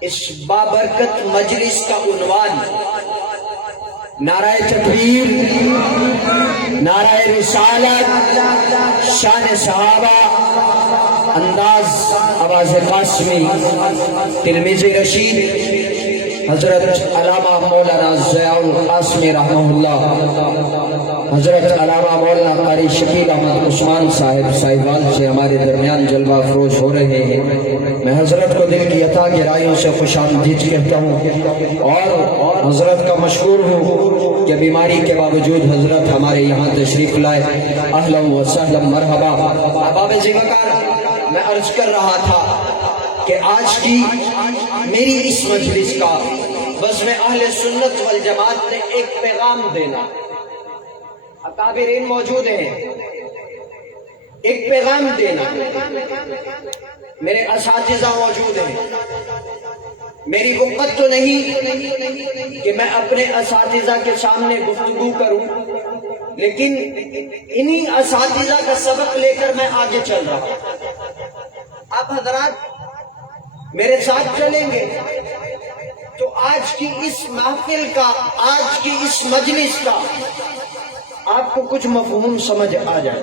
اس بابرکت مجلس کا عنوان نعرہ تکبیر، نعرہ رسالت، شان صحابہ، انداز آواز قاسمی، تلمیذ رشید حضرت علامہ مولانا ضیاء القاسمی رحمہ اللہ، حضرت علامہ مولانا قاری شکیل احمد عثمان صاحب ساہیوال سے ہمارے درمیان جلوہ افروز ہو رہے ہیں۔ میں حضرت کو دل کی عطا گہرائیوں سے خوش آمدید کہتا ہوں اور حضرت کا مشکور ہوں کہ بیماری کے باوجود حضرت ہمارے یہاں تشریف لائے۔ اہلا و سہلا مرحبا۔ احباب ذوالفقار، میں عرض کر رہا تھا کہ آج کی میری اس مجلس کا بزم اہل سنت والجماعت نے ایک پیغام دینا، اکابرین موجود ہیں، ایک پیغام دینا، میرے اساتذہ موجود ہیں۔ میری وقت تو نہیں کہ میں اپنے اساتذہ کے سامنے گفتگو کروں، لیکن انہی اساتذہ کا سبق لے کر میں آگے چل رہا ہوں۔ آپ حضرات میرے ساتھ چلیں گے تو آج کی اس محفل کا، آج کی اس مجلس کا آپ کو کچھ مفہوم سمجھ آ جائے۔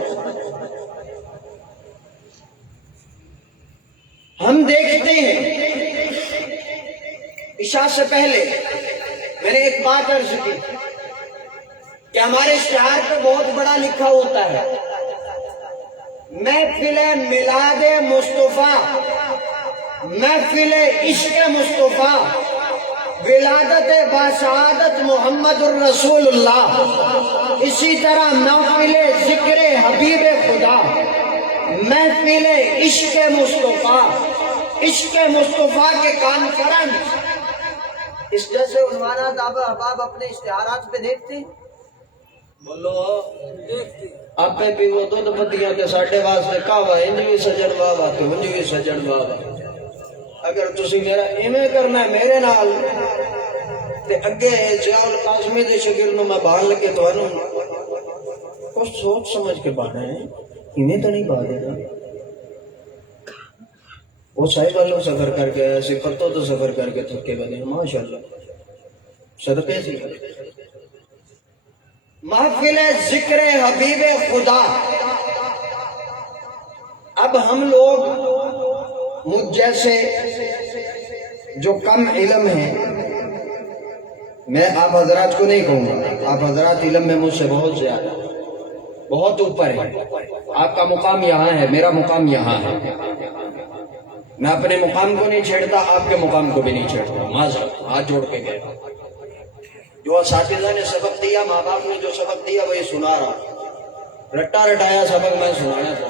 ہم دیکھتے ہیں عشاء سے پہلے میں نے ایک بات عرض کی کہ ہمارے اشتہار پہ بہت بڑا لکھا ہوتا ہے، محفل میلاد مصطفیٰ، محفل عشق مصطفیٰ، ولادت باسعادت محمد الرسول اللہ۔ اسی طرح محفل ذکر حبیب خدا، محفل عشق مصطفیٰ، عشق مصطفیٰ کے کانفرنس، اس جیسے عنوانات آپ احباب اپنے اشتہارات پہ دیکھتے ہیں؟ بولو آپ پہ بھی وہ دودھ پتیاں کے ساڈے واسطے کعوہ انجوی سجن بابا تے انجوی سجن بابا۔ اگر تسی میرا ایویں کرنا ہے میرے نال تے اگے ضیاء القاسمی دے شاگرد نوں میں باہر لگے تانوں کچھ سوچ سمجھ کے باہر ہے، ایویں تو نہیں باہر ہے۔ وہ صاحب والوں سفر کر کے آیا سی، پتوں تو سفر کر کے تھکے بنے، ماشاءاللہ صدقے سے۔ محفل ذکر حبیب خدا۔ اب ہم لوگ مجھ جیسے جو کم علم ہیں، میں آپ حضرات کو نہیں کہوں گا، آپ حضرات علم میں مجھ سے بہت زیادہ، بہت اوپر ہے۔ آپ کا مقام یہاں ہے، میرا مقام یہاں ہے۔ میں اپنے مقام کو نہیں چھیڑتا، آپ کے مقام کو بھی نہیں چھیڑتا، معذرت ہاتھ جوڑ کے گئے۔ جو اساتذہ نے سبق دیا، ماں باپ نے جو سبق دیا وہی سنا رہا، رٹا رٹایا سبق میں سنایا تھا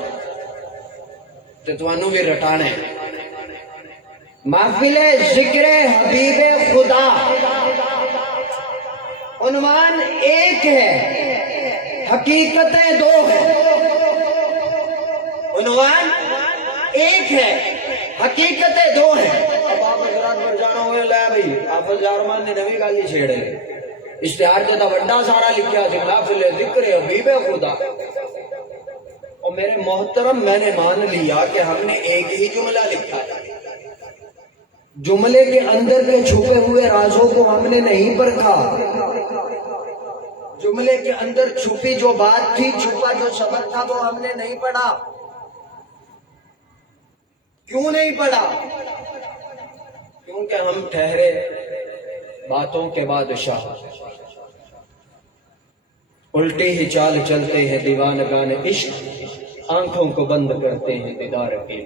تو تمہوں بھی رٹانے۔ محفل ذکر حبیب خدا، عنوان ایک ہے، حقیقتیں دو ہیں۔ عنوان ایک ہے، حقیقتیں دو ہیں۔ اب آپ حضرات پر جانا ہوئے لے بھائی حافظ ارمان نے نوی گالی چھیڑے، اشتہار جدا بڑا سارا لکھیا سی محفل ذکر حبیب خدا۔ اور میرے محترم میں نے مان لیا کہ ہم نے ایک ہی جملہ لکھا ہے، جملے کے اندر کے چھپے ہوئے رازوں کو ہم نے نہیں پرکھا۔ جملے کے اندر چھپی جو بات تھی، چھپا جو سبق تھا وہ ہم نے نہیں پڑھا۔ کیوں نہیں پڑھا؟ کیونکہ ہم ٹھہرے باتوں کے بادشاہ، الٹی ہی چال چلتے ہیں دیوانگان عشق، آنکھوں کو بند کرتے ہیں دیدار کے۔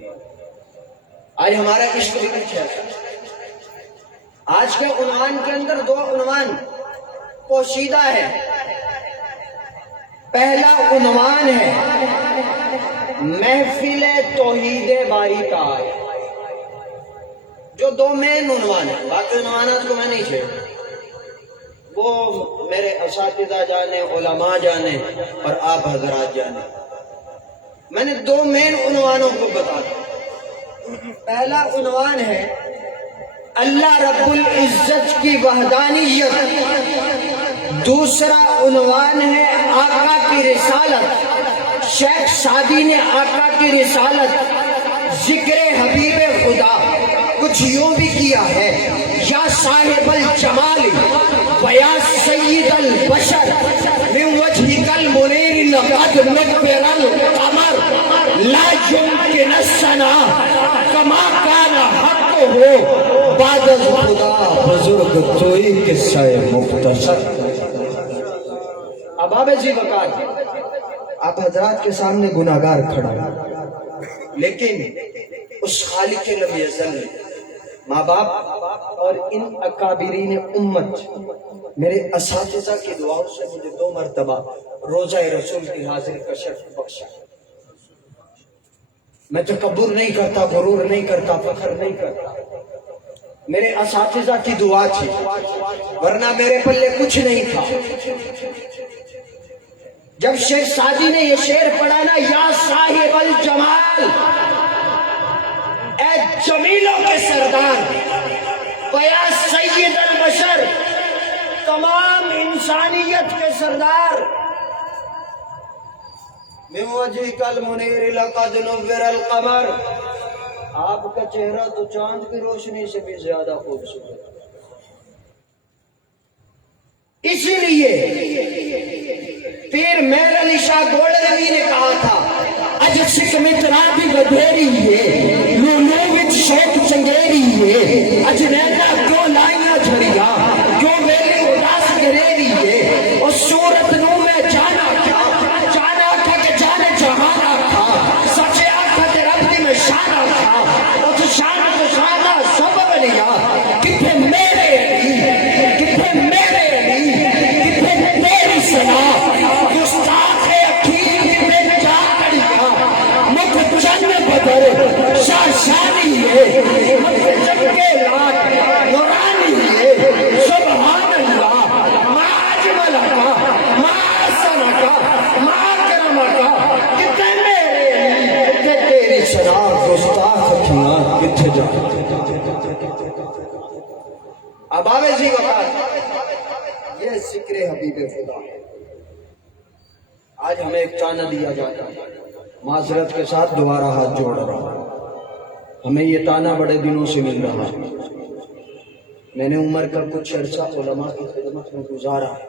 آج ہمارا عشق بھی کچھ ہے۔ آج کے عنوان کے اندر دو عنوان پوشیدہ ہے۔ پہلا عنوان ہے محفل توحید باری تعالی، جو دو مین عنوان ہیں، باقی عنوانات کو میں نہیں چھیڑ، وہ میرے اساتذہ جانے، علماء جانے اور آپ حضرات جانے۔ میں نے دو مین عنوانوں کو بتا دیا۔ پہلا عنوان ہے اللہ رب العزت کی وحدانیت، دوسرا عنوان ہے آقا کی رسالت۔ شیخ سعدی نے آقا کی رسالت، ذکر حبیب خدا، کچھ یوں بھی کیا ہے، یا صاحب الجمال و یا سید البشر من وجهک المنیر لقد نور القمر لا يمكن الثنا کما کان حقه بعد از خدا. بزرگ توئی قصہ مختصر. اباب جی وقار آپ حضرات کے سامنے گناہگار کھڑا ہے، لیکن اس خالق لم یزل ماں باپ اور ان اکابرین امت میرے اساتذہ کی دعاؤں سے مجھے 2 مرتبہ روزہ رسول کی حاضری کا شرف بخشا. میں تکبر نہیں کرتا، غرور نہیں کرتا، فخر نہیں کرتا. میرے اساتذہ کی دعا تھی، ورنہ میرے پلے کچھ نہیں تھا. جب شیخ سعدی نے یہ شعر پڑھا نا، یا صاحب الجمال، اے جمیلوں کے سردار، و یا سید البشر، تمام انسانیت کے سردار، من وجهک المنیر لقد نور القمر، آپ کا چہرہ تو چاند کی روشنی سے بھی زیادہ خوبصورت. اسی لیے پیر مہر علی شاہ گولڈوی نے کہا تھا، اج سکمت رابی بدھیری ہے، لولو وچ شوق چنگیری ہے، اج نینا کیوں لائیاں جھڑیا، کیوں میری اداس گریری ہے. اور صورت نو میں جانا کیا، جانا تھا کہ جانے جہانا تھا، سچے آتھا کہ رب دی میں شانا تھا، اور تو شان کو شانہ سبب لیا. کتھے میرے علی، کتھے میرے علی، کتھے تیری سنا، گستاخ اکھیر کتھے جا کڑیا، مکھ چند بدر شاشانی ہے، مکھ چکے لاکھ نورانی ہے. سبحان اللہ، ما اجملکا، ما احسنکا، ما اکرمکا. کتھے میرے علی، کتھے تیری سنا، گستاخ اکھیاں کتھے جا. اب آوے جی وقار یہ ذکر حبیب خدا ہے. آج ہمیں ایک تانا دیا جاتا ہے، معذرت کے ساتھ دوبارہ ہاتھ جوڑ رہا ہوں. ہمیں یہ تانا بڑے دنوں سے مل رہا ہے. میں نے عمر کا کچھ عرصہ علماء کی خدمت میں گزارا ہے.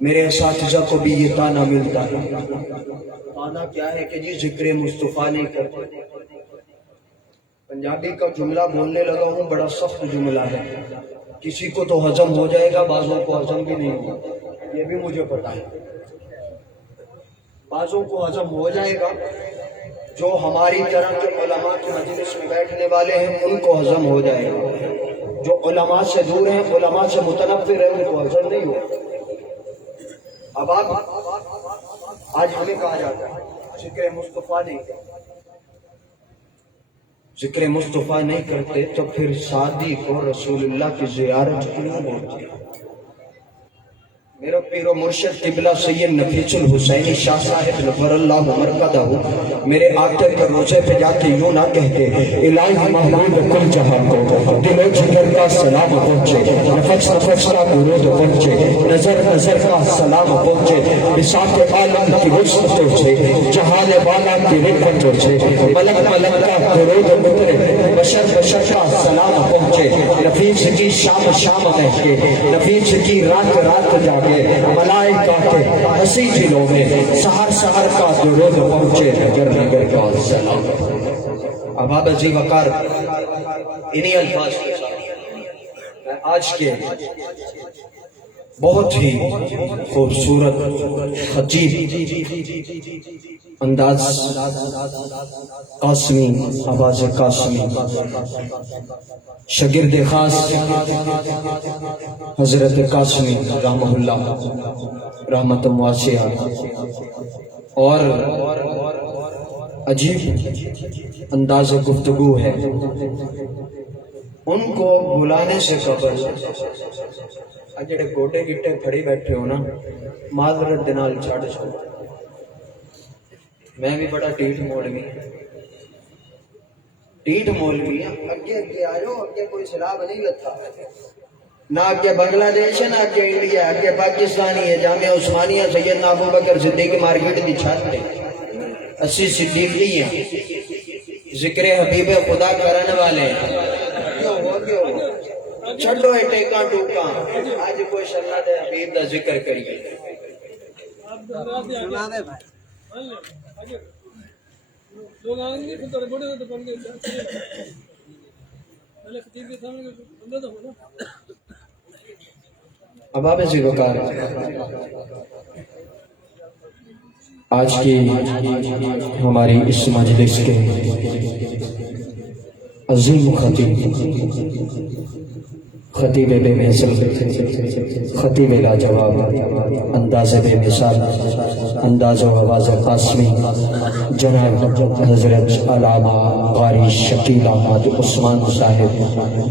میرے اساتذہ کو بھی یہ تانا ملتا ہے. تانا کیا ہے کہ جی ذکر مصطفیٰ نہیں کرتے. پنجابی کا جملہ بولنے لگا ہوں، بڑا سخت جملہ ہے، کسی کو تو ہضم ہو جائے گا، بعضوں کو ہضم بھی نہیں ہوگا. یہ بھی مجھے پتا ہے. بعضوں کو ہضم ہو جائے گا، جو ہماری طرح کے علماء کی مجلس میں بیٹھنے والے ہیں ان کو ہضم ہو جائے گا. جو علماء سے دور ہیں، علماء سے متنفر ہیں، ان کو ہضم نہیں ہوگا. اب آج ہمیں کہا جاتا ہے ذکر مصطفیٰ نہیں کرتے. ذکر مصطفیٰ نہیں کرتے تو پھر شادی کو رسول اللہ کی زیارت کیوں ہوتی ہے؟ میرا پیر و مرشد قبلہ سید نفیس الحسینی شاہ صاحب نفر اللہ مرکدہ میرے آقا کے روزے پہ جاتے یوں نہ کہتے، الہی محبوب کل جہاں کو دل و جگر کا سلام پہنچے، نفس نفس کا درود پہنچے، نظر نظر کا سلام پہنچے، بساط عالم کی حسن پہنچے، جہان والا کی رکھن پہنچے، ملک ملک کا درود اترے، بشر بشر کا سلام پہنچے، نفیس کی شام شام مہکے، نفیس کی رات رات جاگے، ملائکہ کے ہنسی دلوں میں سحر سحر کا درود پہنچے، نگر نگر کا سلام. اب عزیز وقار انہی الفاظ کے ساتھ میں آج کے بہت ہی خوبصورت خطیب انداز قاسمی، آواز قاسمی، شاگرد خاص حضرت قاسمی رحمہ اللہ رحمت واسعہ، اور عجیب انداز گفتگو ہے. ان کو بلانے سے قبل جڑے گوٹے گٹے کھڑی بیٹھے ہو نا، معذرت دنال چھڑ چھوڑ. میں بھی بڑا ٹیٹ مولوی اگے اگے آجو، اگے کوئی سلاب نہیں لتا، نہ اگے بنگلہ دیش ہے، نہ اگے انڈیا، اگے پاکستانی ہے. جامعہ عثمانیہ سیدنا ابو بکر صدیق مارکیٹ دی چھت تے اسی صدیقی ہیں، ذکر حبیب خدا کرنے والے ہیں. چھڈو اے ٹیکاں ٹوکاں اج کوئی اللہ دے حبیب دا ذکر کریے اب آپ اسی وقار آج کی ہماری اس مجلس کے عظیم خطیب بے مثل خطیب لاجواب انداز بے مثال انداز و آواز قاسمی جناب حضرت علامہ قاری شکیل احمد عثمان صاحب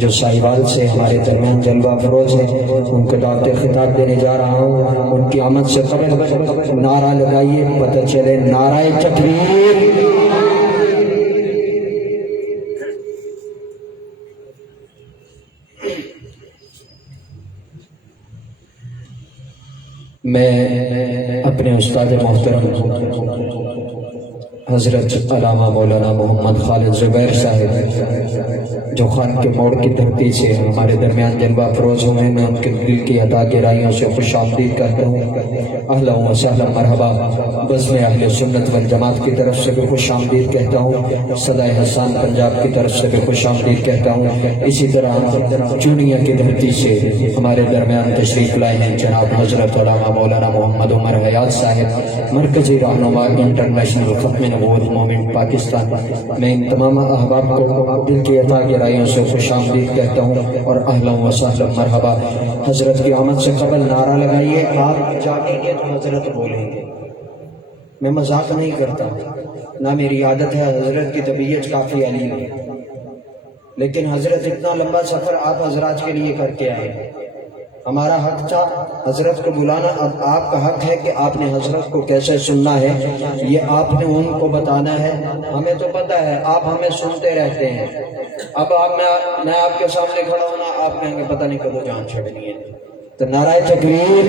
جو ساہیوال سے ہمارے درمیان جلوہ فروز ہے، ان کو دعوت خطاب دینے جا رہا ہوں۔ ان کی آمد سے قبل نعرہ لگائیے، پتہ چلے نعرہ تکبیر۔ میں اپنے استاد محترم حضرت علامہ مولانا محمد خالد زبیر صاحب جو خان کے موڑ کی دھرتی سے ہمارے درمیان جلوہ فروز ہوئے، میں ان کے دل کی عطا گرائیوں سے خوش آمدید کرتا ہوں۔ اہلا و سہلا مرحبا بزم اہل سنت والجماعت کی طرف سے بھی خوش آمدید کہتا ہوں، صدائے حسان پنجاب کی طرف سے بھی خوش آمدید کہتا ہوں۔ اسی طرح چونیا کی دھرتی سے ہمارے درمیان تشریف لائے ہیں جناب حضرت علامہ مولانا محمد عمر حیات صاحب، مرکزی رہنما انٹرنیشنل ختم نبوت مومنٹ پاکستان۔ میں ان تمام احباب کو دل کی عطا گرائیوں سے خوش آمدید کہتا ہوں اور اہلا و سہلا مرحبا۔ حضرت کی آمد سے قبل نعرہ لگائیے، آپ جاگیں گے تو حضرت بولیں گے۔ میں مذاق نہیں کرتا، نہ میری عادت ہے، حضرت کی طبیعت کافی علی ہے، لیکن حضرت اتنا لمبا سفر آپ حضرات کے لیے کر کے آئے، ہمارا حق تھا حضرت کو بلانا۔ اب آپ کا حق ہے کہ آپ نے حضرت کو کیسے سننا ہے، یہ آپ نے ان کو بتانا ہے۔ ہمیں تو پتہ ہے، آپ ہمیں سنتے رہتے ہیں۔ اب میں آپ کے سامنے کھڑا ہونا، آپ کہیں گے پتہ نہیں کب جان چھڑنی ہے، تو نعرہ تکبیر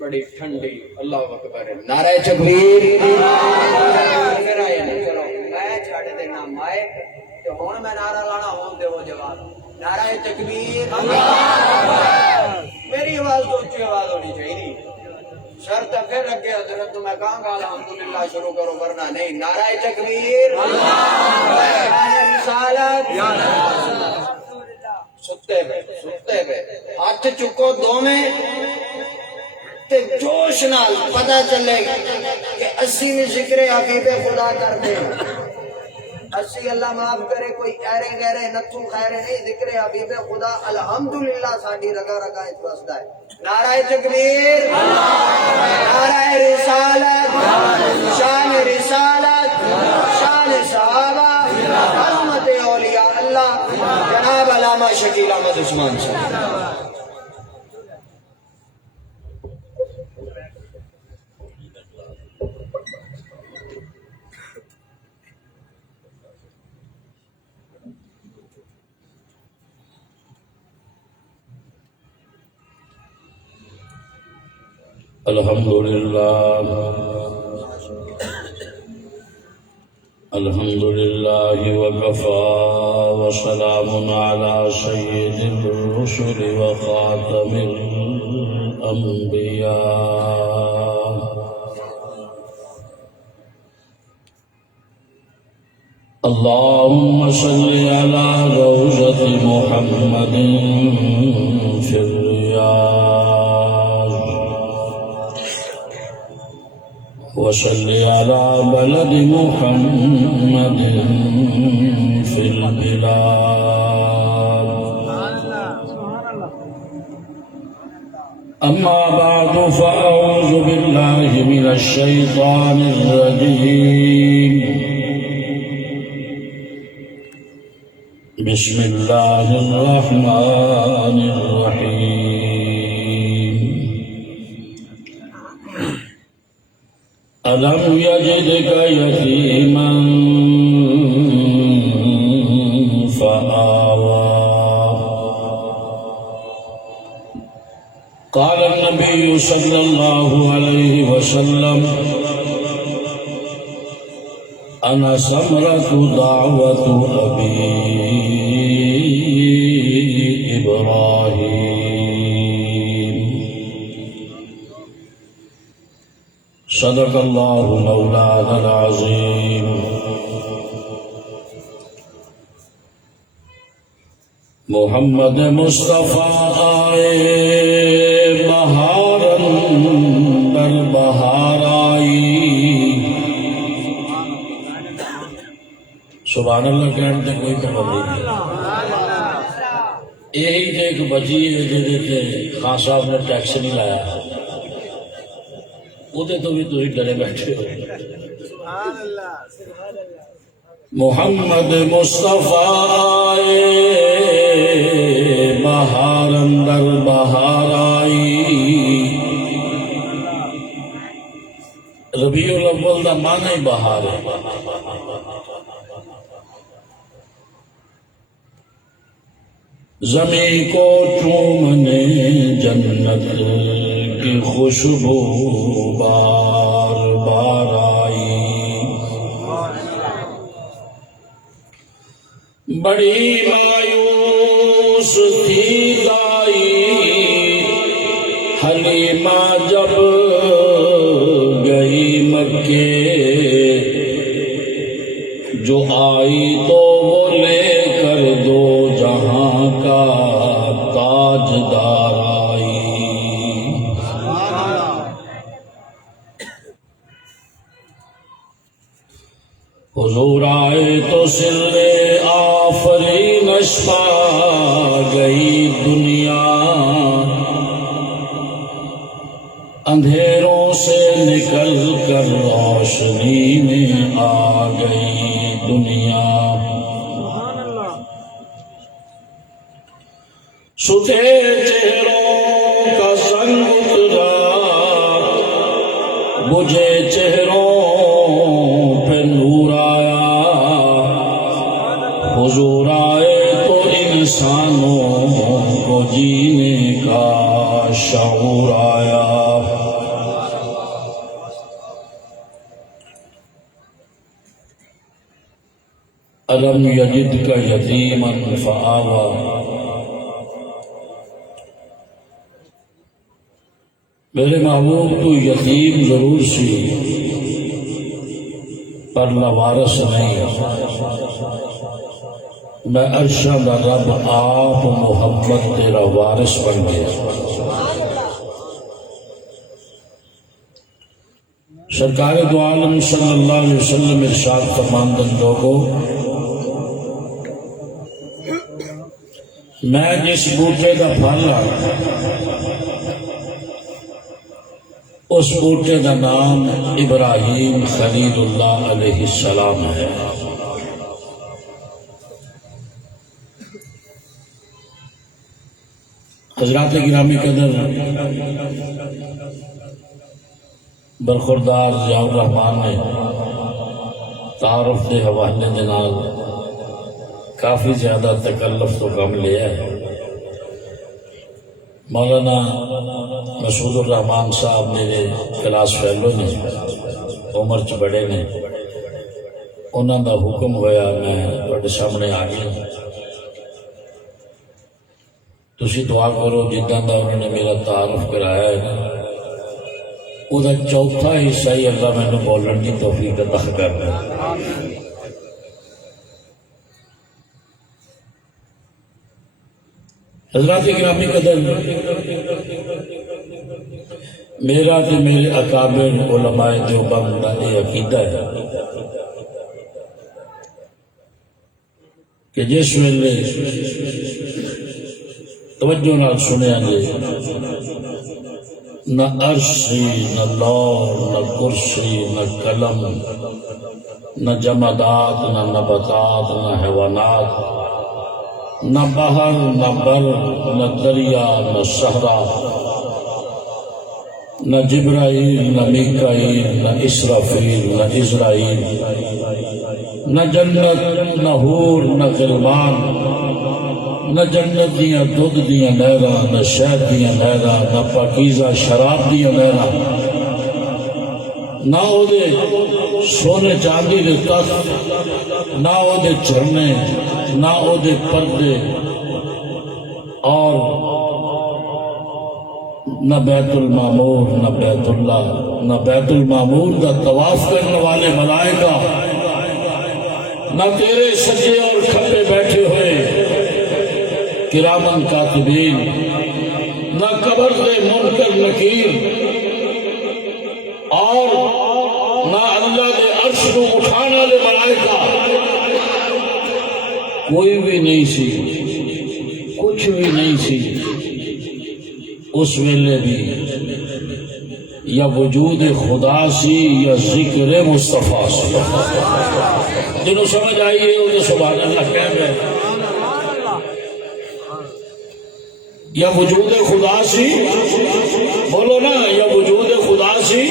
بڑی ٹھنڈی، اللہ اکبر، نعرہ تکبیر۔ پھر آئے نا، چلو میں چھڑ دینا مائے کہ ہون میں نعرہ لانا ہون دے وہ جواب، نعرہ تکبیر۔ میری آواز تو اچھی آواز ہونی چاہیے، شرط پھر رکھے حضرت تو میں کہاں گا الحمدللہ شروع کرو، ورنہ نہیں۔ نعرہ تکبیر، رسالت، ستے پہ ہاتھ چکو دو میں تے جوش نال پتہ چلے گا کہ اسی میں ذکر حبیب خدا کر دیں، اسی اللہ معاف کرے کوئی ایرے گہرے نتھو خیرے نہیں، ذکر حبیب خدا الحمدللہ ساڑھی رگا رگا اس واسطہ ہے۔ نعرہ تکبیر، نعرہ رسالت، شان رسالت، شان صحابہ، حرمت اولیاء اللہ، جناب علامہ شکیل احمد عثمان صاحب۔ الحمدللہ وکفا وسلام علی سید الرسل وخاتم الانبیاء اللہم صل علی روضۃ محمد فی الریاض وصل على بلد محمد في البلاد أما بعد فأعوذ بالله من الشيطان الرجيم بسم الله الرحمن الرحيم ألم يجدك يتيما فآوى قال النبي صلى الله عليه وسلم انا ثمرۃ دعوت ابی ابراہیم صدق اللہ مولانا العظیم محمد مصطفیٰ آئے بہارن در بہار آئی سبحان اللہ کہنے تے کوئی پابندی نہیں یہی تے ایک بچی ہے جہدے تے خان صاحب نے ٹیکس نہیں لایا وہ تو بھی تو ہی ڈرے بیٹھے ہو محمد مصطفیٰ آئے بہار اندر بہار آئی ربیع الاول دا معنی بہار ہے زمین کو چومنے جنت کی خوشبو بار بار آئی بڑی مایوس تھی دائی حلیمہ جب گئی مکے جو آئی تو وہ لے کر دو جہاں کا تاجدار آئی حضور آئے تو سر آفرینش پا گئی دنیا اندھیروں سے نکل کر روشنی میں آ گئی دنیا ستے چہروں کا سنگ اترا بجھے چہروں پہ نور آیا حضور آئے تو انسانوں کو جینے کا شعور آیا الم یجدک یتیما فآوی میرے محبوب تو یتیم ضرور سی پر لوارث نہیں میں عرشہ دا رب آپ محمد تیرا وارث بن گیا سرکار دو عالم صلی اللہ علیہ وسلم ارشاد فرماندن لوگوں میں جس بوٹے کا پھل اس بوٹے کا نام ابراہیم خلیل اللہ علیہ السلام ہے حضرات گرامی قدر برخوردار ضیاء الرحمان نے تعارف کے حوالے دے نال کافی زیادہ تکلف تو کم لیا ہے مولانا مسعود الرحمان صاحب میرے کلاس فیلو نے عمر چ بڑے نے انہوں دا حکم ہویا میں تواڈے سامنے آ گیا تسی دعا کرو جداں دا انہوں نے میرا تعارف کرایا ہے نا وہ دا چوتھا حصہ ہی اللہ میں نے بولن کی توفیق عطا کرنا ہے حضرات گرامی قدر میرا تے میرے اکابر علماء دیوبند دا یہ عقیدہ ہے کہ جس ویلے توجہ نال سنیا جے نہ عرشی نہ لوح نہ کرسی نہ قلم نہ جمادات نہ نباتات نہ حیوانات نہ بحر نہ بر نہ دریا نہ صحرا نہ جبرائیل نہ میکائیل نہ اسرافیل نہ عزرائیل نہ جنت نہ حور نہ غلمان نہ جنت دیاں دودھ دیاں نہراں نہ شہد دیاں نہراں نہ پاکیزہ شراب دیاں نہراں نہ او دے سونے چاندی دے تخت، نہ او دے جھرنے، نہ او دے پردے، اور نہ بیت المعمور، نہ بیت اللہ، نہ بیت المعمور کا طواف کرنے والے ملائکہ، نہ تیرے سجے اور کھبے بیٹھے ہوئے کرامن کاتبین، نہ قبر دے منکر نکیر، اور نہ اللہ دے عرش کو اٹھانے والے ملائکہ، کوئی بھی نہیں سی، کچھ بھی نہیں سی اس ویلے بھی۔ یا وجود خدا سی یا ذکر مصطفیٰ سی۔ جنہوں سمجھ آئیے وہ جو سبحان اللہ کہہ رہے ہیں، یا وجود خدا سی، بولو نا، یا وجود خدا سی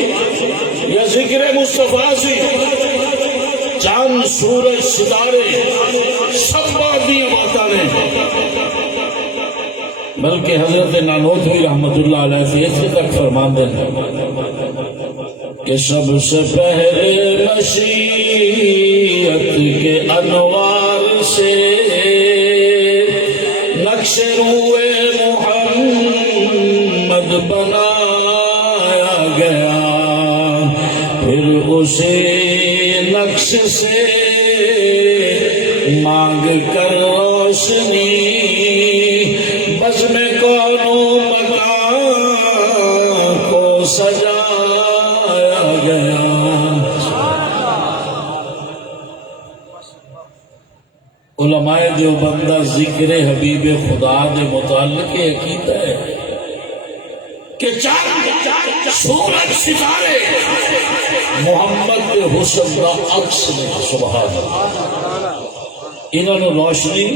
یا ذکر مصطفیٰ سی۔ چاند سورج ستارے سب بات دیا باتاں نے، بلکہ حضرت نانوتوی رحمت اللہ علیہ سے اس تک فرمان دیں کہ سب سے پہلے مشیت کے انوار سے نقش روئے محمد بنایا گیا، پھر اسے نقش سے مانگ کر روشنی بس میں کونوں مکان کو سجایا گیا۔ علماء دیوبند ذکر حبیب خدا دے متعلق عقیدہ ہے کہ چاند سورج ستارے محمد کے حسن کا عکس نے، سبحان اللہ۔ انہوں نے روشنی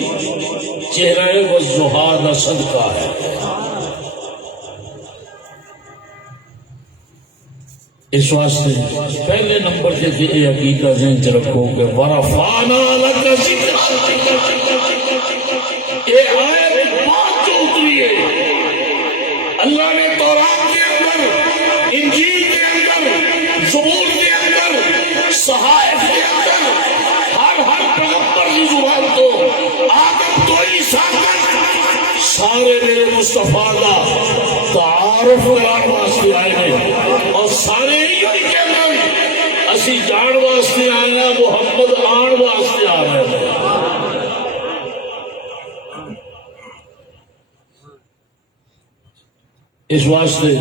چہرہ والضحیٰ کا صدقہ ہے۔ اس واسطے پہلے نمبر سے یہ عقیدہ ذہن چ رکھو کہ ورفعنا لک ذکرک، یہ آیت بات جو اتری ہے اللہ نے تورات کے اندر، انجیل کے اندر، زبور کے اندر، صحائف کے اندر، ہر پیغمبر کی زبان تو آدم تو عیسیٰ تک سارے میرے مصطفیٰ کا تعارف کران واسطے آئے ہیں، اور سارے ہی کے اندر اسی جان واسطے آئے ہیں، محمد آن واسطے آ رہے ہیں۔ اس واسطے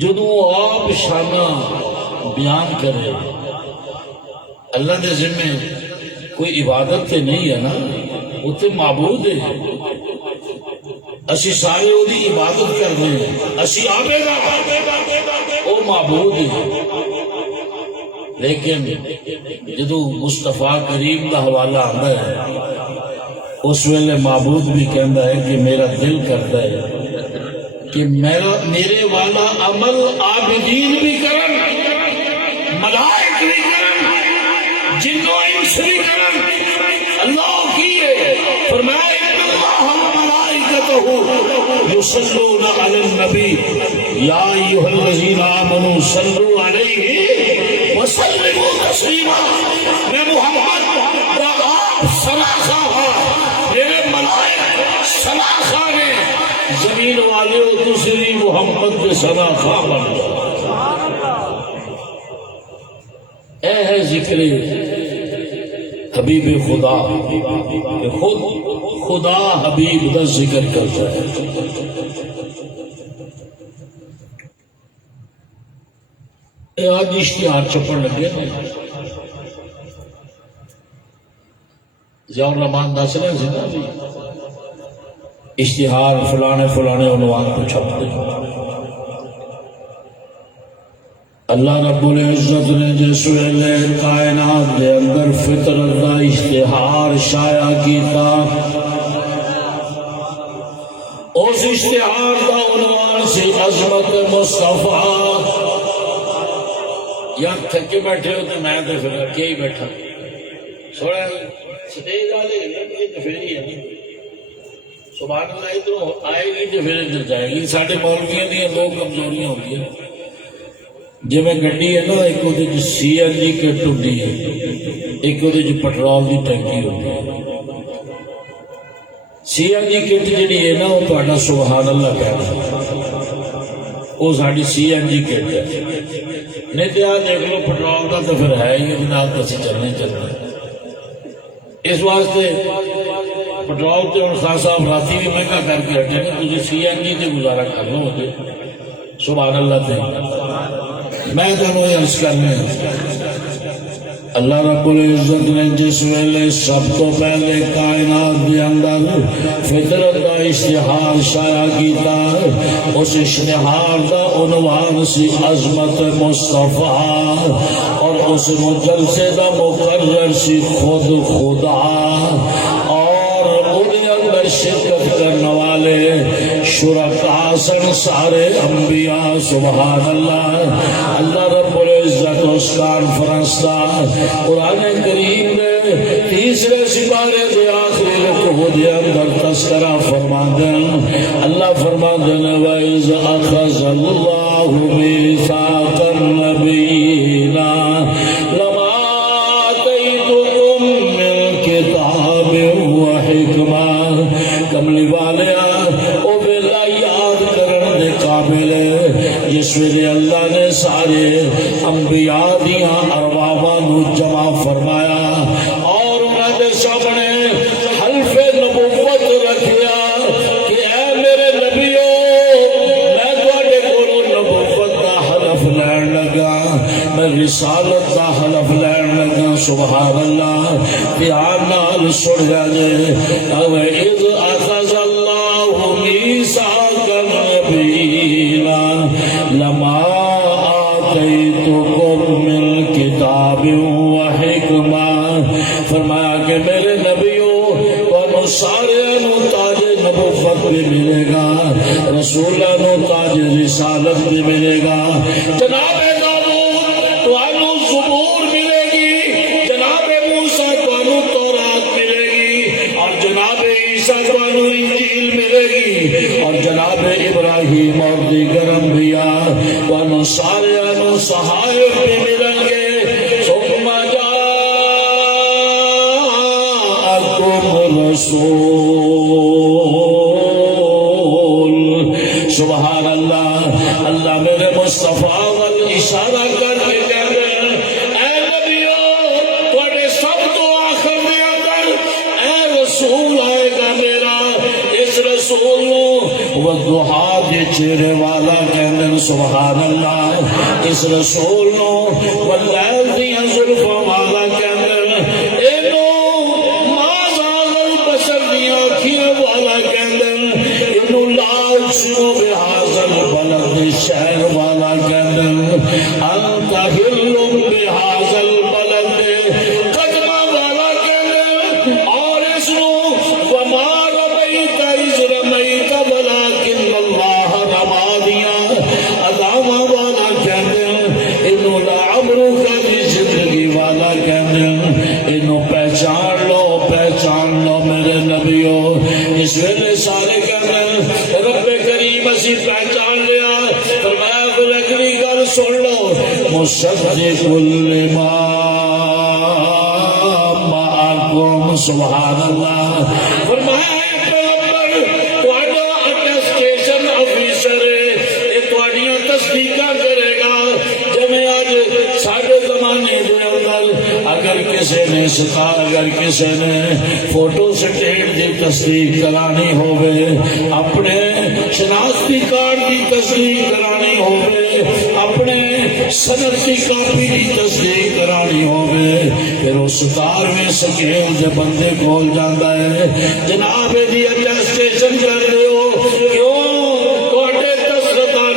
جدوں آپ شانہ بیان کرے اللہ دے ذمے کوئی عبادت تے نہیں ہے نا، وہ تے معبود ہے، اسی سارے وہ دی عبادت کرنے ہیں، اسی آبے گا وہ معبود ہے۔ لیکن جدو مصطفیٰ کریم کا حوالہ آتا ہے اس ویلے معبود بھی کہتا ہے کہ میرا دل کرتا ہے کہ میرے والا عمل عابدین بھی کرن، ملائک بھی کرن، جن و انس بھی کرن۔ اللہ کی ہے فرمایا ان اللہ وملائکتہ یصلون علی النبی یا ایھا الذین آمنوا صلوا علیہ وسلموا تسلیما۔ میں محمد کا آپ سلاخا ہاں، میرے ملائک سلاخا نے، زمین والے ہو دوسری محمد کے سلاخا بن جاؤ۔ اے ہے ذکر حبیب خدا کہ خود خدا حبیب کا ذکر کرتا ہے۔ آج اشتہار چھپن لگے ضیاء الرحمان دس رہے ہیں نا جی، اشتہار فلانے فلانے عنوان کو چھپتے ہیں۔ اللہ رب العزت نے جس ویلے کائنات دے اندر فطرت دا اشتہار شائع کیتا، اس اشتہار دا عنوان سی عظمت مصطفیٰ۔ یا تھکے بیٹھے ہو تو میں تو پھر کیا ہی بیٹھا تھوڑا سٹیج والے تو پھر ہی ہے سبحان اللہ، ادھر آئے گی تو پھر ادھر جائے گی۔ سارے مولویوں دیا دو کمزوریاں ہوتی ہیں، جی گڈی ہے نا، ایک وہ CNG کٹ ہوتی ہے، ایک وہ پٹرول کی ٹینکی ہوتی ہے۔ CNG کٹ جی ہے نا وہ تا سبحان اللہ کہنا، وہ ساری CNG کٹ ہے۔ نہیں تو آج دیکھ لو پٹرول کا تو پھر ہے ہی جناب، اسی چلنے چلنا۔ اس واسطے پٹرول تو ہوں خاص صاحب رات بھی مہنگا کر کے ہٹے نا، تھی CNG سے گزارا کر لو ہوتے سبحان اللہ سے۔ میں تمہیں عرض کرنا اللہ رب العزت نے جس ویلے سب تو پہلے کائنات کے اندر فطرت کا اشتہار شائع کیتا، اس اشتہار کا عنوان سی عظمت مصطفیٰ، اور اس جلسے کا مقرر سی خود خدا، اور انہیں اندر شرکت کرنے والے شرکا سن سارے انبیاء سبحان اللہ۔ اللہ رب العزت اس کانفرنس کا قرآن کریم میں تیسرے سپارے دے آخری رکوع دے اندر تذکرہ فرما دیں۔ اللہ فرما دیں وَإِذْ أَخَذَ اللَّهُ مِيثَاقَ النَّبِيِّينَ لَمَا آتَيْتُكُم مِّن كِتَابٍ وَحِكْمَةٍ۔ کملی والیا او ویلا یاد کرن دے قابل ہے جس ویلے اللہ نے سارے انبیاء دیاں ارواحاں نو جمع فرمایا اور انہاں دے سامنے حلف نبوت رکھیا کہ اے میرے نبیو میں تواڈے کولوں نبوت دا حلف لین لگا، میں رسالت دا حلف لین لگا سبحان اللہ۔ دھیان نال سنیا جے وَإِذْ أَخَذَ اللَّهُ مِيثَاقَ النَّبِيِّينَ لَمَا آتَيْتُكُم مِّن كِتَابٍ وَحِكْمَةٍ۔ فرمایا کہ میرے نبیوں تانوں سارے نو تاج نبوت بھی ملے گا، رسولوں نو تاج رسالت بھی ملے گا۔ جناب داؤد تانوں زبور ملے گی، جناب موسیٰ تانوں تورات ملے گی، اور جناب عیسیٰ تانوں انجیل ملے گی، اور جناب ابراہیم اور دیگر انبیاء تانوں سارے نو صحائف بھی ملیں گے۔ ثم جاءکم رسول سبحان اللہ۔ اللہ میرے مصطفیٰ وال اشارہ کر کے کہتے ہیں اے نبیو تواڈے سب تو آخر دے اندر اے رسول آئے گا میرا، اس رسول نو والضحیٰ دے چہرے والا کہتے ہیں سبحان اللہ، اس رسول نو واللیل دیاں زلفاں والا کہتے ہیں، اینو ما زاغ البصر دیاں اکھیاں والا کہتے ہیں، اینو لا اقسم بہذا البلد شہر والا کہتے ہیں، انت حل بہذا البلد قدمہ والا کہتے ہیں، اور اس نو وما رمیت اذ رمیت ولکن اللہ رما دیاں ادامہ والا کہتے ہیں، انو لعمرک دی زندگی والا کہتے ہیں۔ انو پہچان لو میرے نبیوں۔ اس ویلے سارے کہتے ہیں رب کریم اسی پہچان لیا، فرمایا پھر اگلی گل سن لو مصدق لما معکم سبحان اللہ۔ فرمایا اے پیغمبر تہاڈا اٹیسٹیشن آفیسر ہے، یہ تہاڈیاں تصدیقاں کرے گا۔ جویں اج ساڈے زمانے دے اندر اگر کسی نے فوٹو سٹیٹ دی تصدیق کرانی ہوئے، اپنے شناختی کارڈ دی تصدیق کرانی ہوئے، اپنے صنعتی کاپی دی تصدیق کرانی ہوئے، پھر اس 17ویں سکیل دے بندے کول جاندا ہے جناب دی اٹیسٹیشن کر دیو، کیوں تواڈے دستخطاں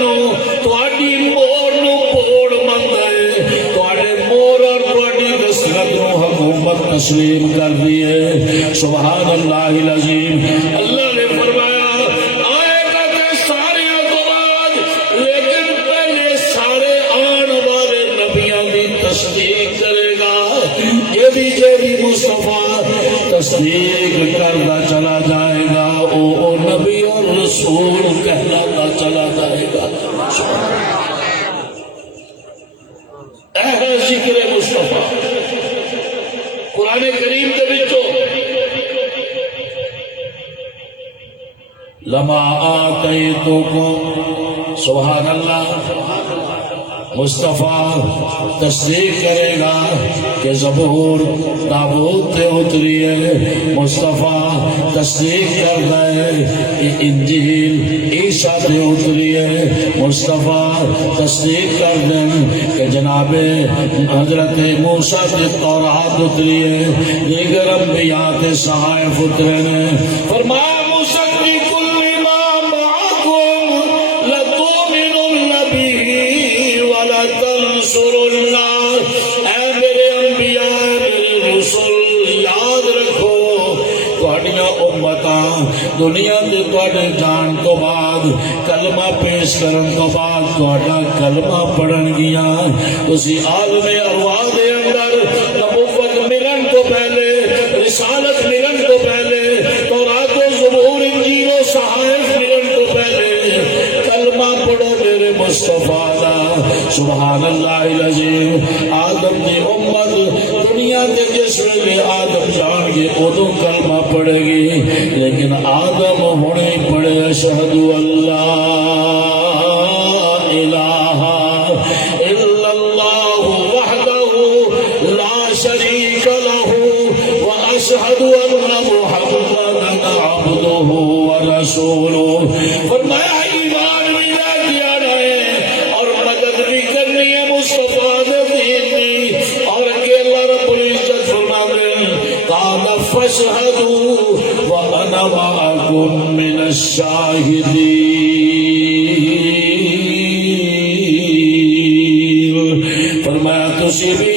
تواڈی مور نو پوڑ مندا ہے، تواڈے مور اور تواڈی دستخط نو حکومت تسلیم کر دیے سبحان اللہ العظیم۔ اللہ نے فرمایا آئے گا کہ سارے تو بعد، لیکن پہلے سارے آن والے نبیوں کی تصدیق کرے گا۔ یہ بھی مصطفیٰ تصدیق کرتا چلا جائے گا، او نبی اور رسول کہلاتا چلا جائے گا۔ لما آتیتکم، سبحان اللہ، مصطفیٰ تصدیق کرے گا کہ زبور تابوت تے اتری ہے، مصطفیٰ تصدیق کر دے کہ انجیل عیسیٰ تے اتری ہے، مصطفیٰ تصدیق کر دیں کہ جناب حضرت موسیٰ تے تورات اتری ہے، دیگر انبیاء تے صحائف اترے نے۔ فرمایا دنیا دے تواڈے جان تو بعد کلمہ پیش کرن تو بعد تواڈا کلمہ پڑھن گیا، تسی عالم ارواح دے اندر نبوت ملن تو پہلے، رسالت ملن تو پہلے، تورات و زبور انجیل و صحائف ملن تو پہلے کلمہ پڑھو میرے مصطفیٰ دا۔ سبحان اللہ العظیم۔ آدم دی امت دنیا دے جس ویلے آدم جان گے ادو کلمہ پڑھے گی، لیکن آدم ہونے پڑھے اشہد اللہ الہ الا اللہ وحدہ لا شریک لہ واشہد ان محمدا عبدہ ورسولہ۔ فرمایا ایمان بھی لا کیا ہے اور مدد بھی کرنی ہے مصطفیٰ دے دین کی، اور کہ اللہ رب العزت فرما دیں قال فاشہدوا وانا معکم من الشاہدین۔ فرمایا تسی بھی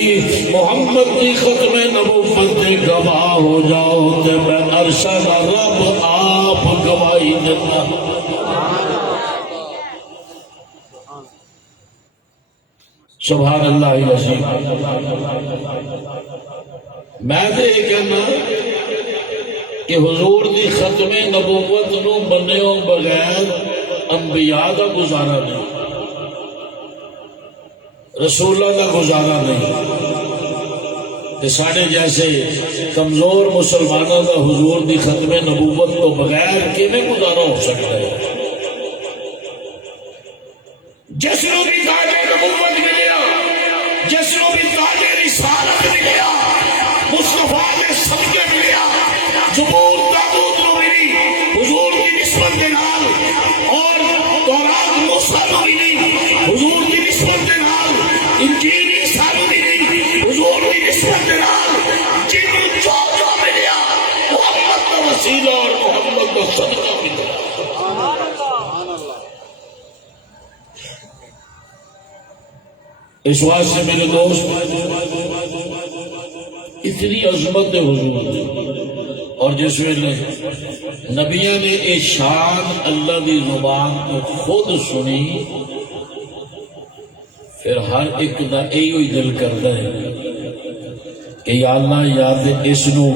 محمد کی ختم نبوت کے گواہ ہو جاؤ تے میں ارشد رب آپ گواہی دیتا۔ سبحان اللہ العظیم۔ میں تو یہ کہنا کہ حضور دی ختم نبوت نو منیوں بغیر انبیاء دا گزارا نہیں، رسولہ دا گزارا نہیں، کہ سارے جیسے کمزور مسلمانوں دا حضور دی ختم نبوت تو بغیر کیویں گزارا ہو سکتا ہے؟ جس نو بھی تاج نبوت ملیا، جس نو بھی تاج رسالت ملیا، مصطفیٰ نے صدقے ملیا، زبور تابوت نو ملی حضور کی نسبت دے نال، اور تورات موسیٰ نو ملی حضور کی نسبت دے نال، انجیل عیسیٰ نو ملی حضور کی نسبت دے نال، جن جو ملیا محمد کا وسیلہ اور محمد کا صدقہ ملیا۔ اس واسطے میرے دوست اتنی عظمت حضور، اور جس ویلے نبیوں نے یہ شان اللہ دی زبان تو خود سنی، پھر ہر ایک دا ایہی دل کرتا ہے کہ یا اللہ یا تے اس نو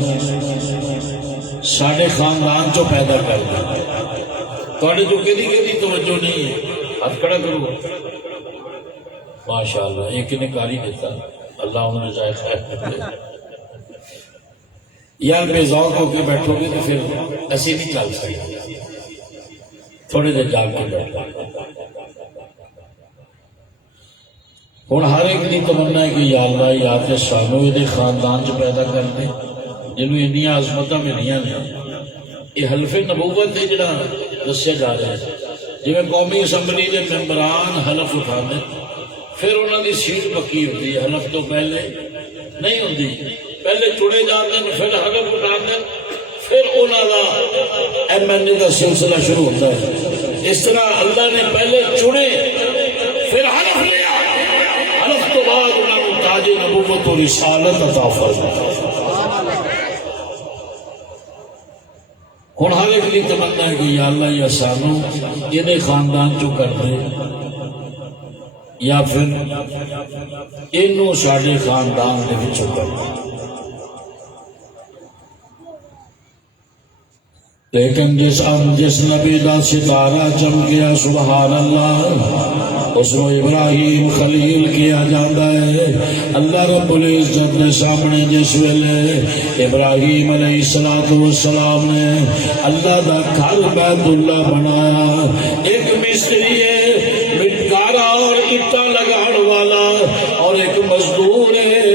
ساڑھے خاندان چو پیدا کر دے۔ تواڈے جو کدی توجہ نہیں ہے، ہاتھ کھڑا کرو۔ ماشاءاللہ ایک نے کاری دیتا، اللہ انہوں نے جائے خیر دے۔ یار بے ذوق ہو کے بیٹھو گے تو پھر ایسے نہیں چل سکتے، تھوڑے دیر جاگ کے بیٹھو۔ ہوں ہر ایک دی تمنا ہے کہ یا اللہ یا تے سانو یہ خاندان چ پیدا کر دے جنہوں انہی عظمت ملیاں نے۔ یہ حلف نبوت ہے جڑا دسیا جا رہا ہے، جی قومی اسمبلی کے ممبران حلف اٹھانے، پھر انہوں دی سیٹ پکی ہوتی ہے، حلف تو پہلے نہیں ہوتی، پہلے چنے جاتے ہیں، پھر حلف اٹھاتے ہیں، پھر انہوں کا ایم این اے کا سلسلہ شروع ہوتا ہے۔ اس طرح اللہ نے پہلے چنے پھر حلف لیا، حلف تو بعد انہوں نے تاج نبوت و رسالت عطا فرمائی۔ ہوں ہر ایک کی تمنا ہے کہ یا اللہ یا سانو یہ خاندان چو کر دے، یا پھر انہوں ساڑھے خاندان دے وچوں کر دے۔ لیکن جس نبی دا ستارہ چمکیا سبحان اللہ اس کو ابراہیم خلیل کیا جاتا ہے۔ اللہ رب العزت نے سامنے جس ویلے ابراہیم علیہ السلام نے اللہ دا گھر بیت اللہ بنایا، ایک مستری ہے مٹکارا اور اٹا لگاڑ والا، اور ایک مزدور ہے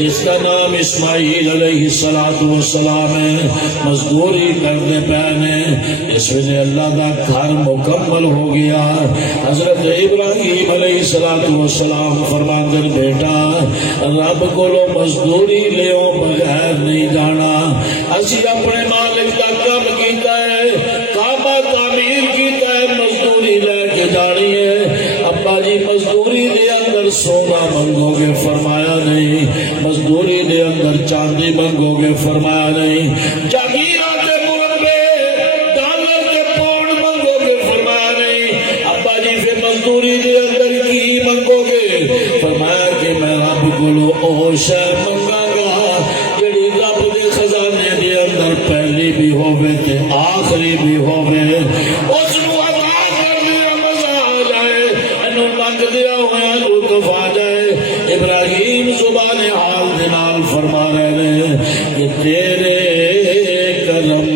جس کا نام اسماعیل علیہ السلام ہے، مزدوری کرنے پہنے اس ویلے اللہ دا گھر مکمل ہو گیا۔ حضرت ابراہیم علیہ السلام فرماندے بیٹا رب کو مزدوری لیو بغیر نہیں جانا، اسی اپنے مالک کا کام کیتا ہے، کعبہ تعمیر کیتا ہے، مزدوری لے کے جانی ہے۔ ابا جی مزدوری دے اندر سونا منگو گے فرمایا نہیں، مزدوری دے اندر چاندی منگو گے فرمایا نہیں، جاگیرہ تے مربے ڈالر تے پاؤنڈ منگو گے فرمایا نہیں۔ ابا جی پھر مزدوری دے اندر کی منگو گے؟ فرمایا کہ میں رب کو او شے منگا گا جڑی رب دے خزانے دے اندر پہلی بھی ہوے تے آخری بھی ہوے، اس نو عطا کر دیا مزہ آ جائے، اینو لنگ دیا ہوا لطف آ جائے۔ ابراہیم زبان حال دے نال فرما رہے ہیں کہ تیرے کرم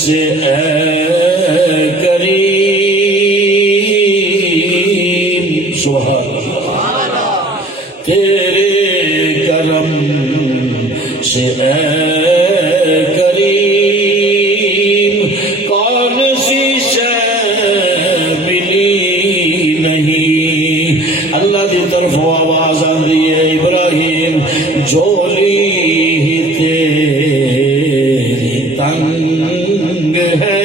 سے اے کریم، سبحان اللہ، تیرے کرم سے اے کریم کون سی شے ملی نہیں۔ اللہ دی طرف آواز آندی ہے ابراہیم جھولی ہی تیری تنگ ہے،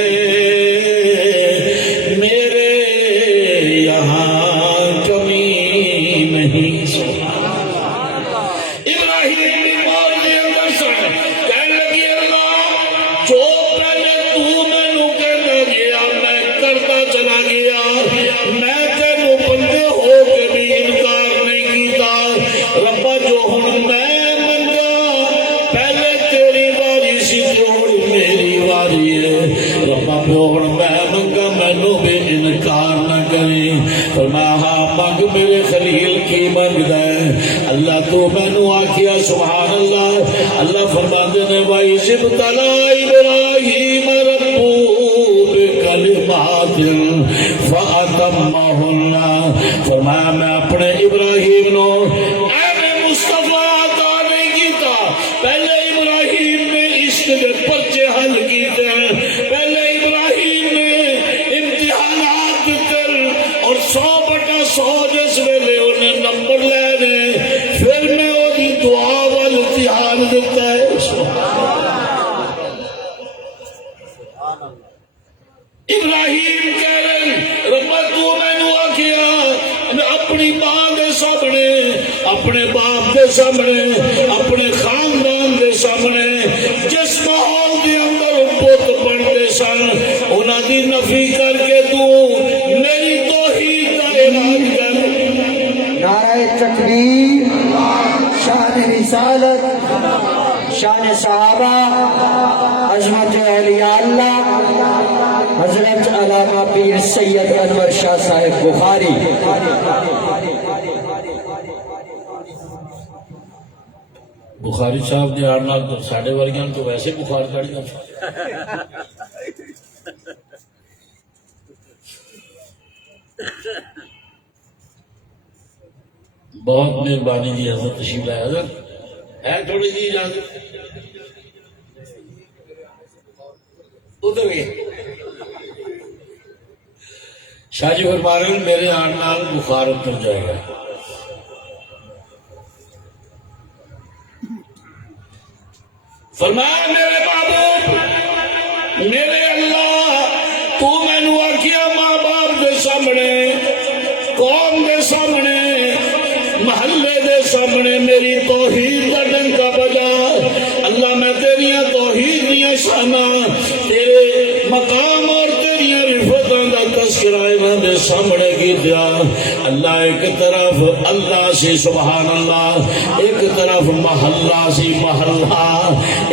میرے یہاں کمی نہیں۔ ابراہیم بھی موت دے اندر سن کہنے لگی اللہ جو پہلے تو مینو کہنا گیا میں کرتا چلا گیا، میں تینو بندے ہو کے بھی انکار نہیں کیتا۔ ربا جو ہن میں منگا پہلے تیری واری سی جو ہن میری واری ہے، ربا جو ہن میں منگا مینو بھی انکار نہ کریں۔ فرمایا ہاں منگ میرے خلیل کی منگدا ہے۔ اللہ تو مینو آکھیا سبحان اللہ، اللہ فرماندے نے وَإِذِ ابْتَلَىٰ إِبْرَاهِيمَ رَبُّهُ بِكَلِمَاتٍ فَأَتَمَّهُنَّ۔ فرمایا میں اپنے ابراہیم نو اے مصطفیٰ عطا نہیں کیتا، پہلے ابراہیم نے عشق دے پرچے حل کیتے ہیں، پہلے ابراہیم نے امتحانات دیتے اور 100/100 جس ویلے انہیں نمبر لے نے پھر میں وہی دعا وال امتحان دیتا ہے۔ ابراہیم کہہ رہے ربا تو مینو آکھیا میں اپنی ماں دے سامنے، اپنے باپ دے سامنے، اپنے خاندان دے سامنے جس ماحول دے اندر بت بنتے سن انہاں دی نفی کر کے تو میری توحید کا اعلان کر۔ نعرہ تکبیر، شان رسالت، شان صحابہ، عظمت اولیاء اللہ، حضرت علامہ پیر سید انور شاہ صاحب بخاری۔ بخاری صاحب دے آن نال ساڈے ورگیاں تو ویسے بخار چڑھ گیا۔ بہت مہربانی جی حضرت تشریف لائے۔ حضرت ہے تھوڑی جی اجازت ادھر گئے شاہ جی فرما رہے ہیں میرے آن نال بخار اتر جائے گا۔ فرمایا میرے محبوب میرے اللہ تو مینو آکھیا ماں باپ دے سامنے، قوم دے سامنے، محلے دے سامنے میری توحید کا ڈنکا بجا۔ اللہ میں تیریاں توحید دیاں شاناں، تیرے مقام اور تیریاں رفتاں دا تذکرہ انہاں دے سامنے کی دیا اللہ ایک طرف اللہ سی سبحان اللہ ایک طرف محلہ سی محلہ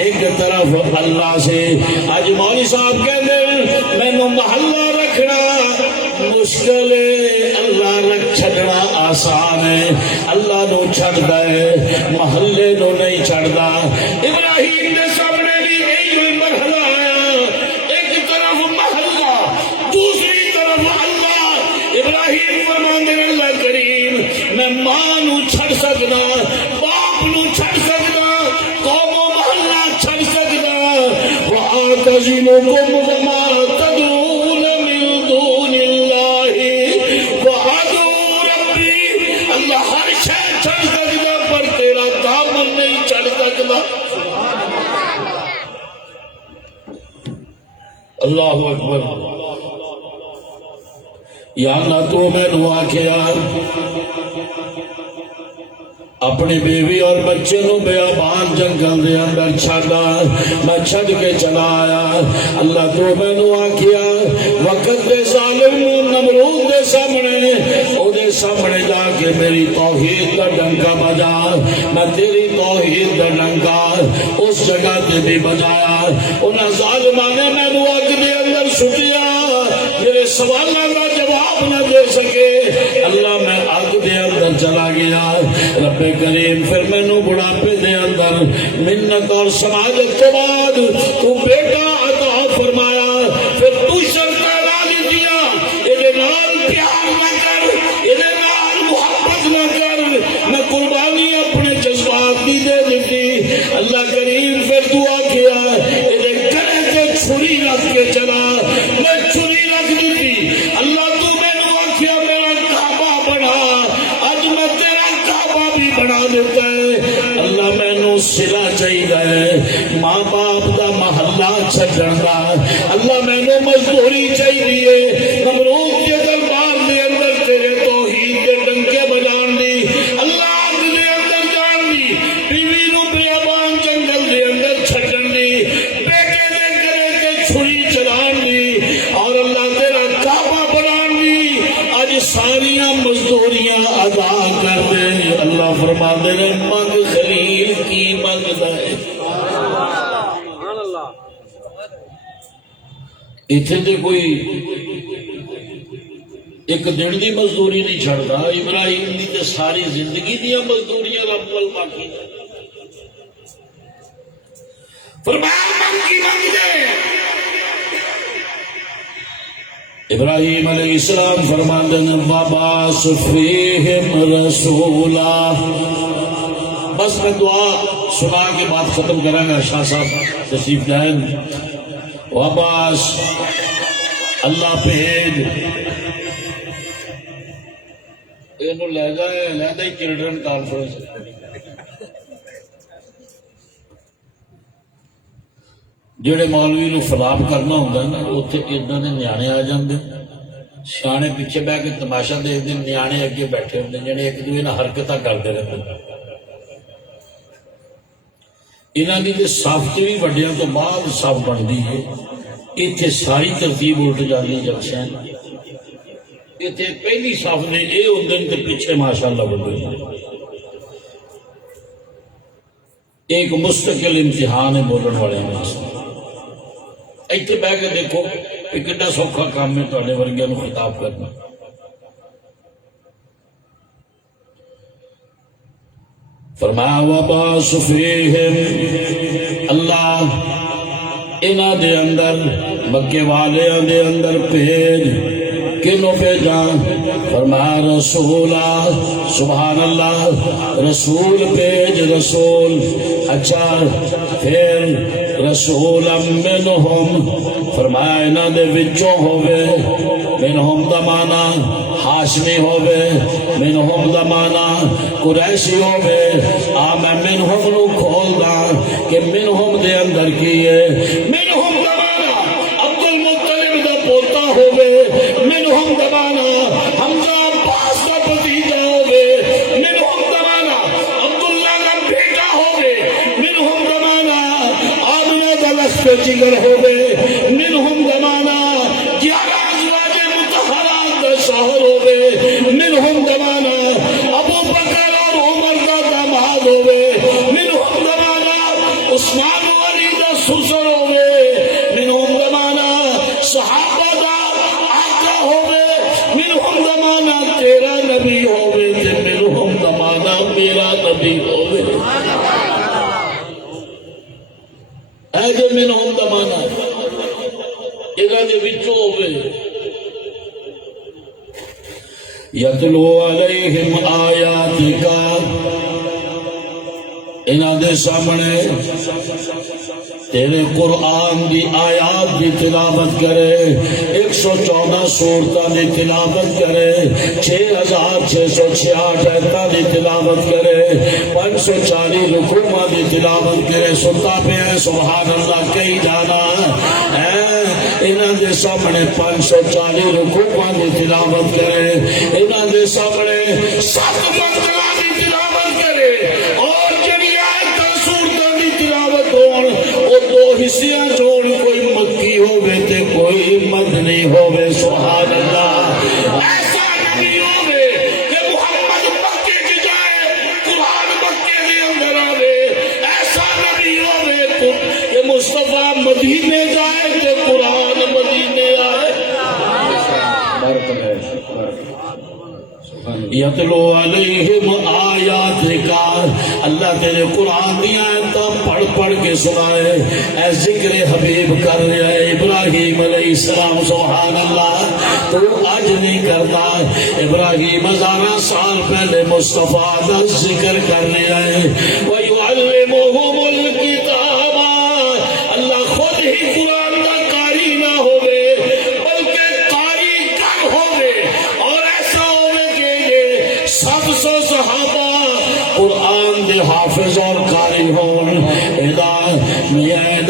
ایک طرف اللہ سی اج مولوی صاحب کہتے مینوں محلہ رکھنا مشکل ہے اللہ رکھ چھڑنا آسان ہے اللہ نو چھڑدا ہے محلے نو نہیں چھڑدا ابراہیم دے سامنے بھی یہی مرحلہ آیا ایک طرف محلہ دوسری طرف اللہ ابراہیم فرماندے اللہ کریم میں ماں نو چھڑ سکدا باپ نو چھڑ سکدا قوم و محلہ چھڑ سکدا وَآتَزِلُكُمْ وَمَا تَدْعُونَ مِن دُونِ اللَّهِ وَأَدْعُو رَبِّي اللہ ہر شے چھڑ سکدا پر تیرا دامن نہیں چھڑ سکدا اللہ اکبر یا اللہ تو میں نو آکھیا اپنی بیوی اور بچے نو بیابان جنگل دے اندر چھڑا میں چھڑ کے چلا آیا اللہ تو میں نو آکھیا وقت دے ظالم نمرود دے سامنے او دے سامنے جا کے میری توحید دا ڈنکا بجا میں تیری توحید دا ڈنکا اس جگہ تے بھی بجایا انہاں ظالماں نے میں نو اگ دے اندر سٹیا میرے سوالاں دا جواب نہ دے سکے اللہ میں اگ دے اندر چلا گیا رب کریم پھر میں نو بڑھاپے دے اندر منت اور سماجت کے بعد تو بیٹا عطا فرمایا پھر تو شرط اعلیٰ دیا ادھے نال پیار نہ کر ادھے نال محبت نہ کر میں قربانی اپنے جذبات کی دے دیتی اللہ کریم پھر دعا کیا ادھے گلے تے چھری رکھ کے چلا میں چھری رکھ دیتی اللہ تو میں نو آکھیا میرا کعبہ بنا اج میں تیرا کعبہ بھی بنا دیتا ہے اللہ میں نو صلہ چاہیے ماں باپ دا محلہ چھڈن دا اللہ میں نو مزدوری چاہیے نمرود کے دربار دے اندر تیرے توحید دے ڈنکے بجان دی اللہ آگ دے اندر جان دی بیوی نو بیابان جنگل دے اندر چھڈن دی بیٹے دے گلے تے چھری چلان دی اور اللہ تیرا کعبہ بنان دی اج ساریاں مزدوریاں ادا کر دے اللہ فرما دے منگ خلیل کی منگدا ہے اتنے تے کوئی ایک دن دی مزدوری نہیں چھڑدا ابراہیم دی تے ساری زندگی دیا مزدوریاں رب ول باقی فرمایا منگ کی منگ دے ابراہیم علیہ السلام فرماندے نے وَبَعَثْ فِيهِمْ رَسُولًا بس میں دعا سنا کے بعد ختم کریں گا شاہ صاحب تشریف لائیں وَبَعَثْ اللہ بھیج اینو لہذا ہی چلڈرن کانفرنس جڑے مولوی نو فلاب کرنا ہوندا نا اوتھے اداں دے نیانے آ جاندے سیانے پیچھے بیٹھ کے تماشا دیکھدے نیانے اگے بیٹھے ہوندے جڑے ایک دوسرے نال حرکتاں کردے رہندے انہاں دی تے صف تے وی وڈیاں تو بعد صف بندی ہے ایتھے ساری ترتیب الٹ جاندی جلسیاں ایتھے پہلی صف دے اے ہوندے تے پیچھے ماشاءاللہ بندے ایک مستقل امتحان ہے بولن والے واسطے ایتھے بیٹھ کے دیکھو کہ کتنا سوکھا کام ہے تواڈے ورگیاں نو خطاب کرنا فرمایا وَبَعَثْ فِيهِمْ اللہ انہاں دے اندر مکے والیاں دے اندر بھیج کنوں بھیجا فرمایا رسولا سبحان اللہ رسول بھیج رسول اچھا پھر رسولا منہم فرمایا انہاں دے وچوں ہووے منہم دا معنی ہاشمی ہووے منہم دا معنی قریشی ہووے میں منہم نو کھول دا کہ منہم دے اندر کیے منہم دا معنی عبد المطلب دا پوتا ہووے منہم دا معنی حمزہ عباس دا بھتیجا ہووے منہم دا معنی عبداللہ دا بیٹا ہووے منہم دا معنی آمنہ دا لشکر جگر ہووے منہم دا معنی 11 ازواج مطہرات دا شاہ انہاں دے وچوں ہوے یتلو علیہم آیاتک انہاں دے سامنے تیرے قرآن دی آیات دی تلاوت کرے 114 سورتاں دی تلاوت کرے 6666 آیتاں دی تلاوت کرے 540 رکوعاں دی تلاوت کرے ستا پہ ہے سبحان اللہ کئی جانا ہے انہاں دے سامنے 540 رکوعاں دی تلاوت کرے انہاں دے سامنے 7 منزلہ دی تلاوت کرے اور جڑی آیتاں سورتاں دی تلاوت ہون او دو حصیاں جوڑ کوئی مکی ہووے تے کوئی مدنی ہووے سبحان اللہ ایسا نبی ہووے کہ محمد مکے کی جائے قرآن مکے دے اندر آوے ایسا نبی ہووے کہ مصطفیٰ مدینے جائے تے قرآن مدینے آئے بارک اللہ یتلو علیہم آیاتک اللہ تیرے قرآن دیا آیتاں پڑھ پڑھ کے سنائے اے ذکر حبیب کر رہا ہے ابراہیم علیہ السلام سبحان اللہ تو آج نہیں کرتا ابراہیم 1000 سال پہلے مصطفیٰ دا ذکر کر رہا ہے وَيُعَلِّمُهُمُ الْكِتَابَ اللہ خود ہی قرآن دا قاری نہ ہوئے بلکہ قاری کر ہوئے اور ایسا ہوئے کہ یہ 700 صحابہ قرآن دے حافظ اور قاری ہون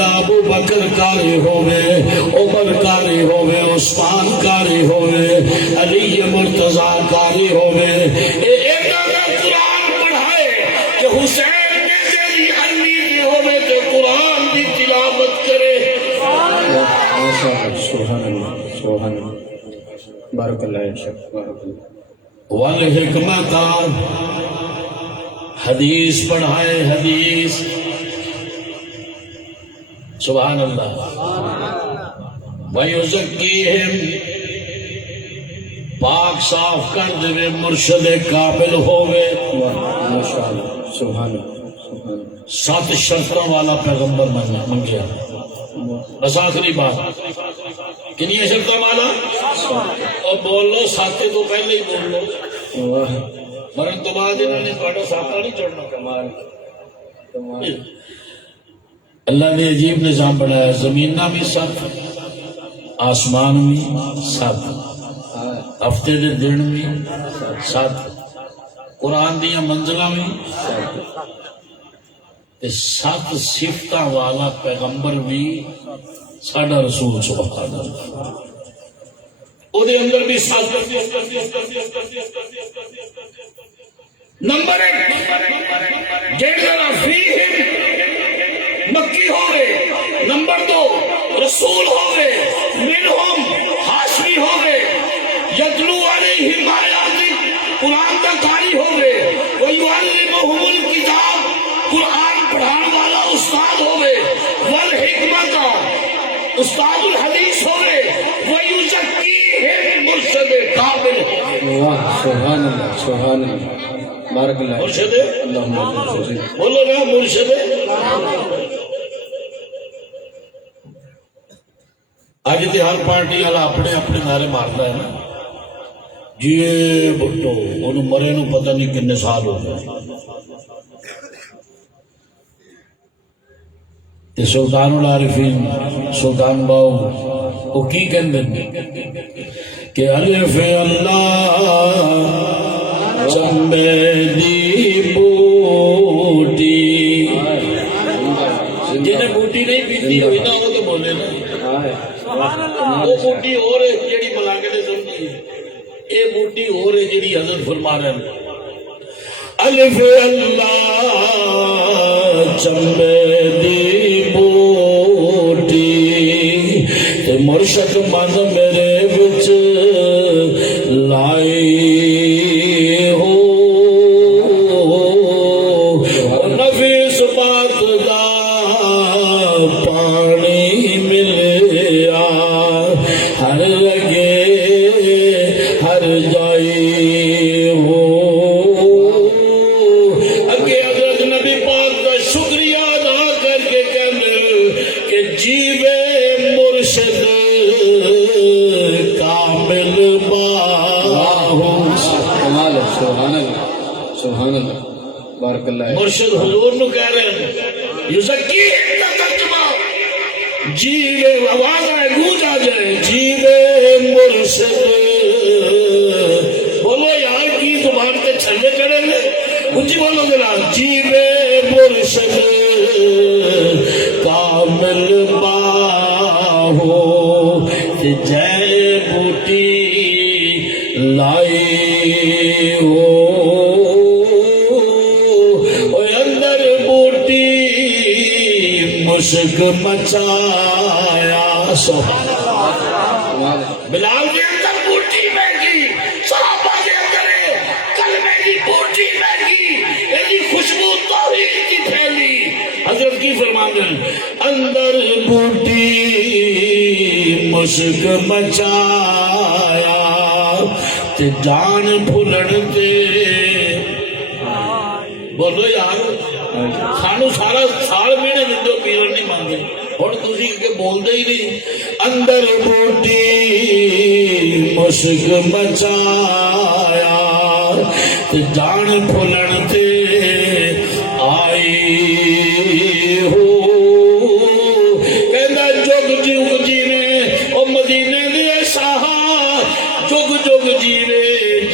ابو بکر قاری ہوئے عمر قاری ہوئے عثمان قاری ہوئے علی مرتضی قاری ہوئے قرآن پڑھائے کہ حسین کے جیلی علی بھی ہوئے کہ قرآن دی تلاوت کرے سبحان اللہ سبحان اللہ بارک اللہ بارک اللہ والحکمت حدیث پڑھائے حدیث سبحان اللہ وَيُزَكِّيهِمْ پاک صاف کر دے مرشد قابل ہوئے ماشاءاللہ سبحان اللہ 7 شرطوں والا پیغمبر منگیا بس آخری بات کنی شرطوں والا اور بول لو 7 تو پہلے ہی بول لو مرن تو بعد انہوں نے پڑھا 7 نہیں چڑھنا کمال اللہ نے عجیب نظام بنایا زمینہ بھی 7 آسمان بھی 7 ہفتے دے دن بھی 7 قرآن دیا منزلہ بھی 7 صفتاں والا پیغمبر بھی ساڈا رسول سبحان اللہ او دے اندر بھی 7 نمبر 1 جیڑا فیہم مکی ہوئے نمبر 2 رسول ہوئے منہم ہاشمی ہوئے یتلو علیہم آیاتک قرآن کا قاری ہوئے وَيُعَلِّمُهُمُ الْكِتَابَ قرآن پڑھان والا استاد ہوئے والحکمت استاد الحدیث ہوئے وَيُزَكِّيهِمْ مرشد قابل سبحان اللہ سبحان اللہ بارک اللہ مرشد اللہم بولو نا مرشد آج تے ہر پارٹی والا اپنے اپنے نعرے مارتا ہے نا جی بھٹو انہوں مرے نو پتہ نہیں کنے سال ہو گئے تے سلطان العارفین سلطان باؤ وہ کی کہندے کہ الف اللہ چمبے دی بوٹی جنہیں بوٹی نہیں پیتی ہوئی نا وہ تو بولے نا وہ بوٹی اور ہے جیڑی ملاقے دے سننی ہے اے بوٹی اور ہے جیڑی حضرت فرما رہے ہیں الف اللہ چمبے دی بوٹی تے مرشد من میرے وچ لائی ہو نفیس بات دا پانی ملیا ہر لگے ہر جائی ہو اگے حضرت نبی پاک کا شکریہ ادا کر کے کہنے کہ جیوے مرشد سبحان اللہ بارک اللہ مرشد حضور نو کہہ رہے ہیں یزکی ترجمہ جیوے آواز آئے گونج آ جائے جیوے مرشد بولو یار کی زبان کے چھلے چڑھے لے اونچی بولو ذرا جیوے مرشد کامل باہو کہ جے بوٹی لائی ہو اندر بوٹی مشک مچایا سبحان اللہ بلال کے اندر بوٹی بیٹھی صحابہ کے اندر کلمے کی بوٹی بیٹھی ایسی خوشبو توحید کی پھیلی حضرت کی فرماتے ہیں اندر بوٹی مشک مچایا تے جان بھولن دے بولو یار سانو سارا سال مہینے دندے پیرن نہیں مانگے ہن تسی کہ بولدے ہی نہیں اندر بوٹی مشک مچایا تے جان بھولن تے آئی ہو کہندا جگ جگ جیوے او مدینے دے شاہ جگ جگ جیوے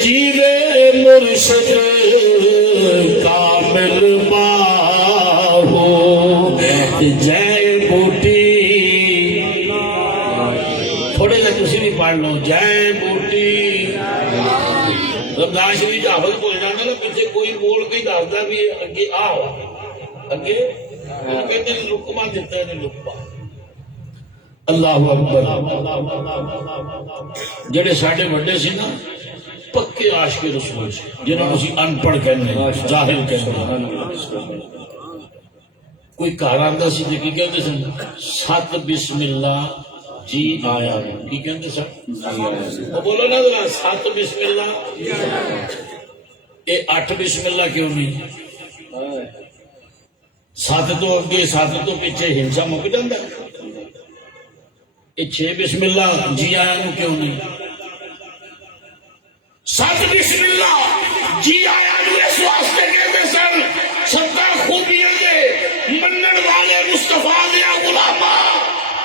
جیوے مرشد کامل باہو جے بوٹی تھوڑے سے تسی بھی پڑھ لو جے بوٹی رمضان شریف حافظ بول جانا نا پیچھے کوئی بول کے دسدا بھی اگے آ اگے کہتے ہیں لقمہ دیتا ہے لقمہ اللہ اکبر جڑے ساڈے بڑے سی نا پکے عاشق رسول سی جنہوں نے اسی ان پڑھ کہنے جاہل کہنے کوئی گھر آندا سی تے کی کہندے سن سات بسم اللہ جی آیا کی کہندے سن بولو نا ذرا سات بسم اللہ اے 8 بسم اللہ کیوں نہیں سات تو اگے سات تو پیچھے ہنسا مک جاندا یہ 6 بسم اللہ جی آیا نو کیوں نہیں 7 بسم اللہ جی آیا نو اس واسطے کہتے سن 70 خوبیاں دے منن والے مصطفیٰ دیا غلاما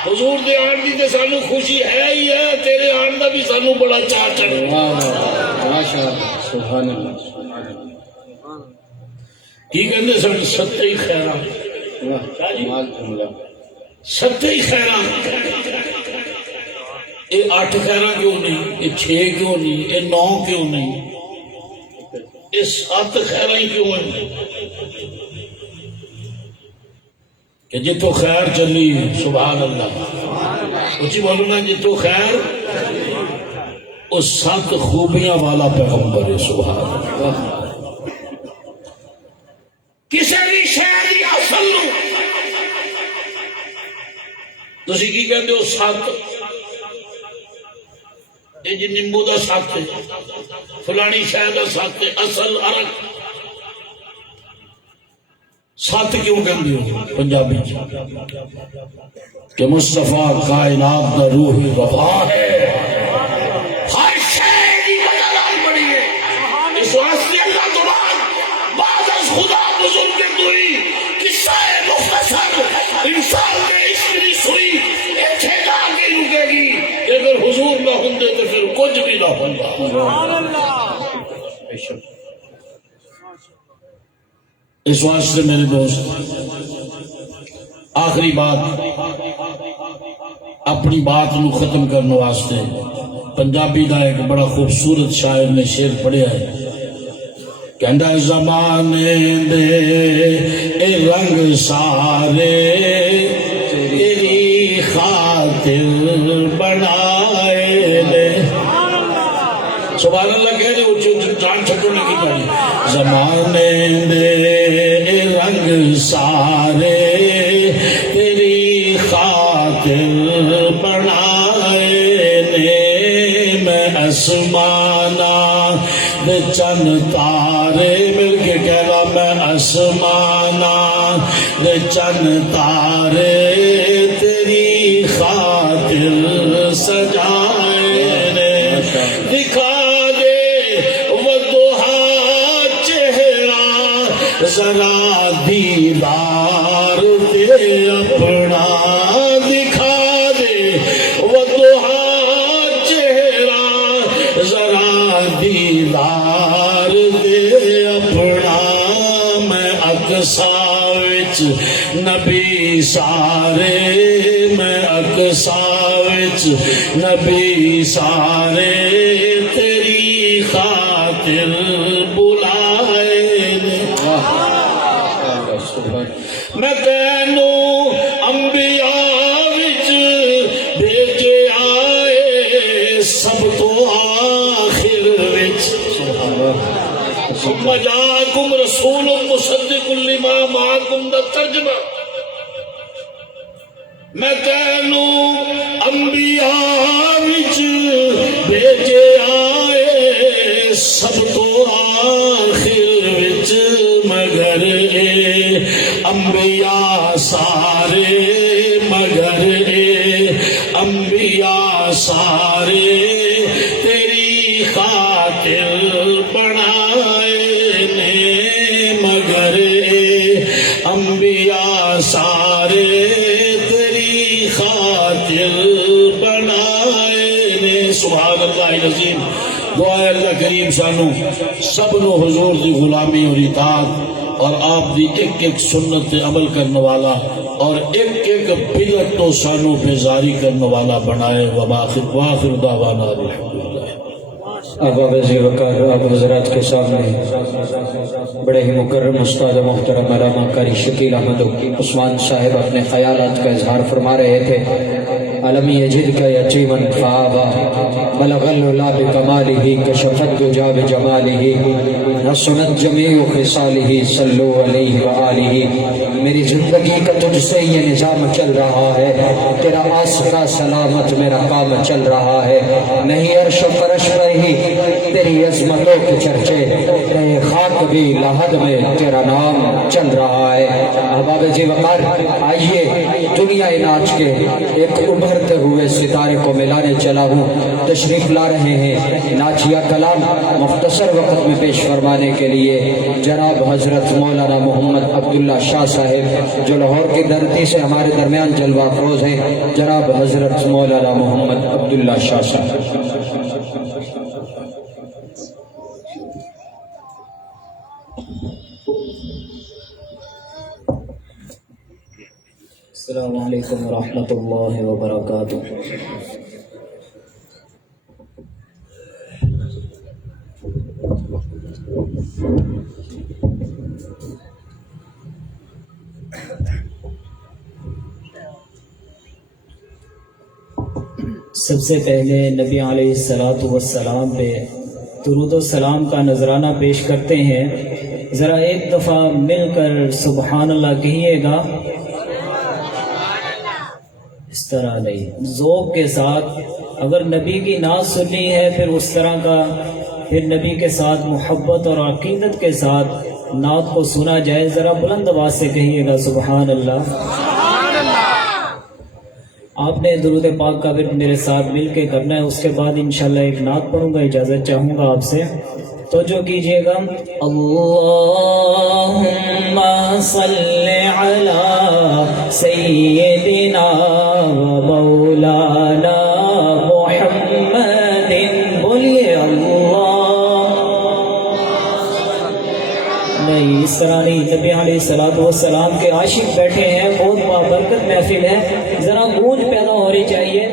حضور دے آن دی تے سانو خوشی ہے ہی ہے تیرے آن دا بھی سانو بڑا چاہ چڑھے ماشاءاللہ سبحان اللہ کی کہندے سن ستے ہی خیران ستے ہی خیران یہ 8 خیران کیوں نہیں یہ 6 کیوں نہیں یہ 9 کیوں نہیں یہ 7 خیران کیوں ہیں کہ جتو خیر چلی سبحان اللہ اچھی بولو نا جتو خیر وہ 7 خوبیاں والا پیغمبر ہے سبحان اللہ کسی بھی شہر دی اصل نو تسی کی کہندے ہو 7 یہ جی نمبو دا 7 ہے فلانی شہر دا 7 ہے اصل عرق 7 کیوں کہندے ہو پنجابی کہ مصطفیٰ کائنات دا روح وفا ہے ہر شہر دی بدلان پڑی ہے اس واسطے اللہ بعد از خدا بزرگ دوئی قصہ مختصر انسان میں عشق دی سوئی ایتھے جا کے رکے گی اگر حضور نہ ہوندے تو پھر کچھ بھی نہ ہوندا اس واسطے میرے دوست آخری بات اپنی بات نو ختم کرنے واسطے پنجابی دا ایک بڑا خوبصورت شاعر نے شعر پڑھیا ہے کہندا زمانے دے اے رنگ سارے تیری خاطر بنائے لے سبحان اللہ کہہ رہے اچھو جان چھٹو نہیں کی پڑی زمانے دے اے رنگ سارے تیری خاطر بنائے لے میں اسمانہ دے چند تارے مل کے کہہ رہا میں اسمانہ دے چند تارے تیری خاطر سجائے دکھا دے وہ دوہا چہرہ وچ نبی سارے میں اقصا وچ نبی سارے تیری خاطر بلائے نے میں تینوں انبیاء وچ بھیجے آئے سب تو آخر وچ ثم جاءکم رسول مصدق لما معکم دا ترجمہ میں تینوں انبیاء وچ بھیجے آئے سب تو آخر وچ مگر اے انبیاء سارے مگر اے انبیاء سارے تیری خاطر بنائے نے مگر اے انبیاء سارے تیری خاطر بنائے نے سبحان اللہ العظیم دعا ہے اللہ کریم سانو سب نو حضور دی غلامی اور اطاعت اور آپ دی ایک ایک سنت تے عمل کرنے والا اور ایک ایک بدعت تو سانو بیزاری کرنے والا بنائے وآخر دعوانا الحمدللہ۔ اب وزیر وقار آپ حضرات کے سامنے بڑے ہی مکرم استاد محترم علامہ قاری شکیل احمد عثمان صاحب اپنے خیالات کا اظہار فرما رہے تھے۔ علم یجد کا یتیما فآبا بلغ العلا بکمالہ کشف الدجا بجمالہ حسنت جمیع خصالہ صلو علیہ وآلہ۔ میری زندگی کا تجھ سے یہ نظام چل رہا ہے، تیرا آسرا سلامت میرا کام چل رہا ہے، نہیں عرش و فرش پر ہی تیری عظمتوں کے چرچے، رہے خاک بھی لحد میں تیرا نام چل رہا ہے۔ احباب جی وقار آئیے دنیا ناچ کے ایک ابھرتے ہوئے ستارے کو ملانے چلا ہوں، تشریف لا رہے ہیں ناچیہ کلام مختصر وقت میں پیش فرمانے کے لیے جناب حضرت مولانا محمد عبداللہ شاہ صاحب جو لاہور کی دھرتی سے ہمارے درمیان جلوہ افروز ہیں، جناب حضرت مولانا محمد عبداللہ شاہ صاحب۔ السلام علیکم ورحمۃ اللہ وبرکاتہ۔ سب سے پہلے نبی علیہ الصلاۃ والسلام پہ درود و سلام کا نذرانہ پیش کرتے ہیں۔ ذرا ایک دفعہ مل کر سبحان اللہ کہیے گا، اس طرح نہیں، ذوق کے ساتھ۔ اگر نبی کی نعت سننی ہے پھر اس طرح کا، پھر نبی کے ساتھ محبت اور عقیدت کے ساتھ نعت کو سنا جائے۔ ذرا بلند آواز سے کہیے گا سبحان اللہ۔ آپ نے درود پاک کا ورد میرے ساتھ مل کے کرنا ہے، اس کے بعد انشاءاللہ ایک نعت پڑھوں گا، اجازت چاہوں گا آپ سے، توجہ کیجئے گا۔ اللہم صلی علی سیدنا و مولانا محمد، بولیے اللہ۔ نہیں اس طرح نہیں، نبی علیہ الصلوۃ والسلام کے عاشق بیٹھے ہیں، بہت بابرکت محفل ہے، ذرا گونج پیدا ہونی چاہیے۔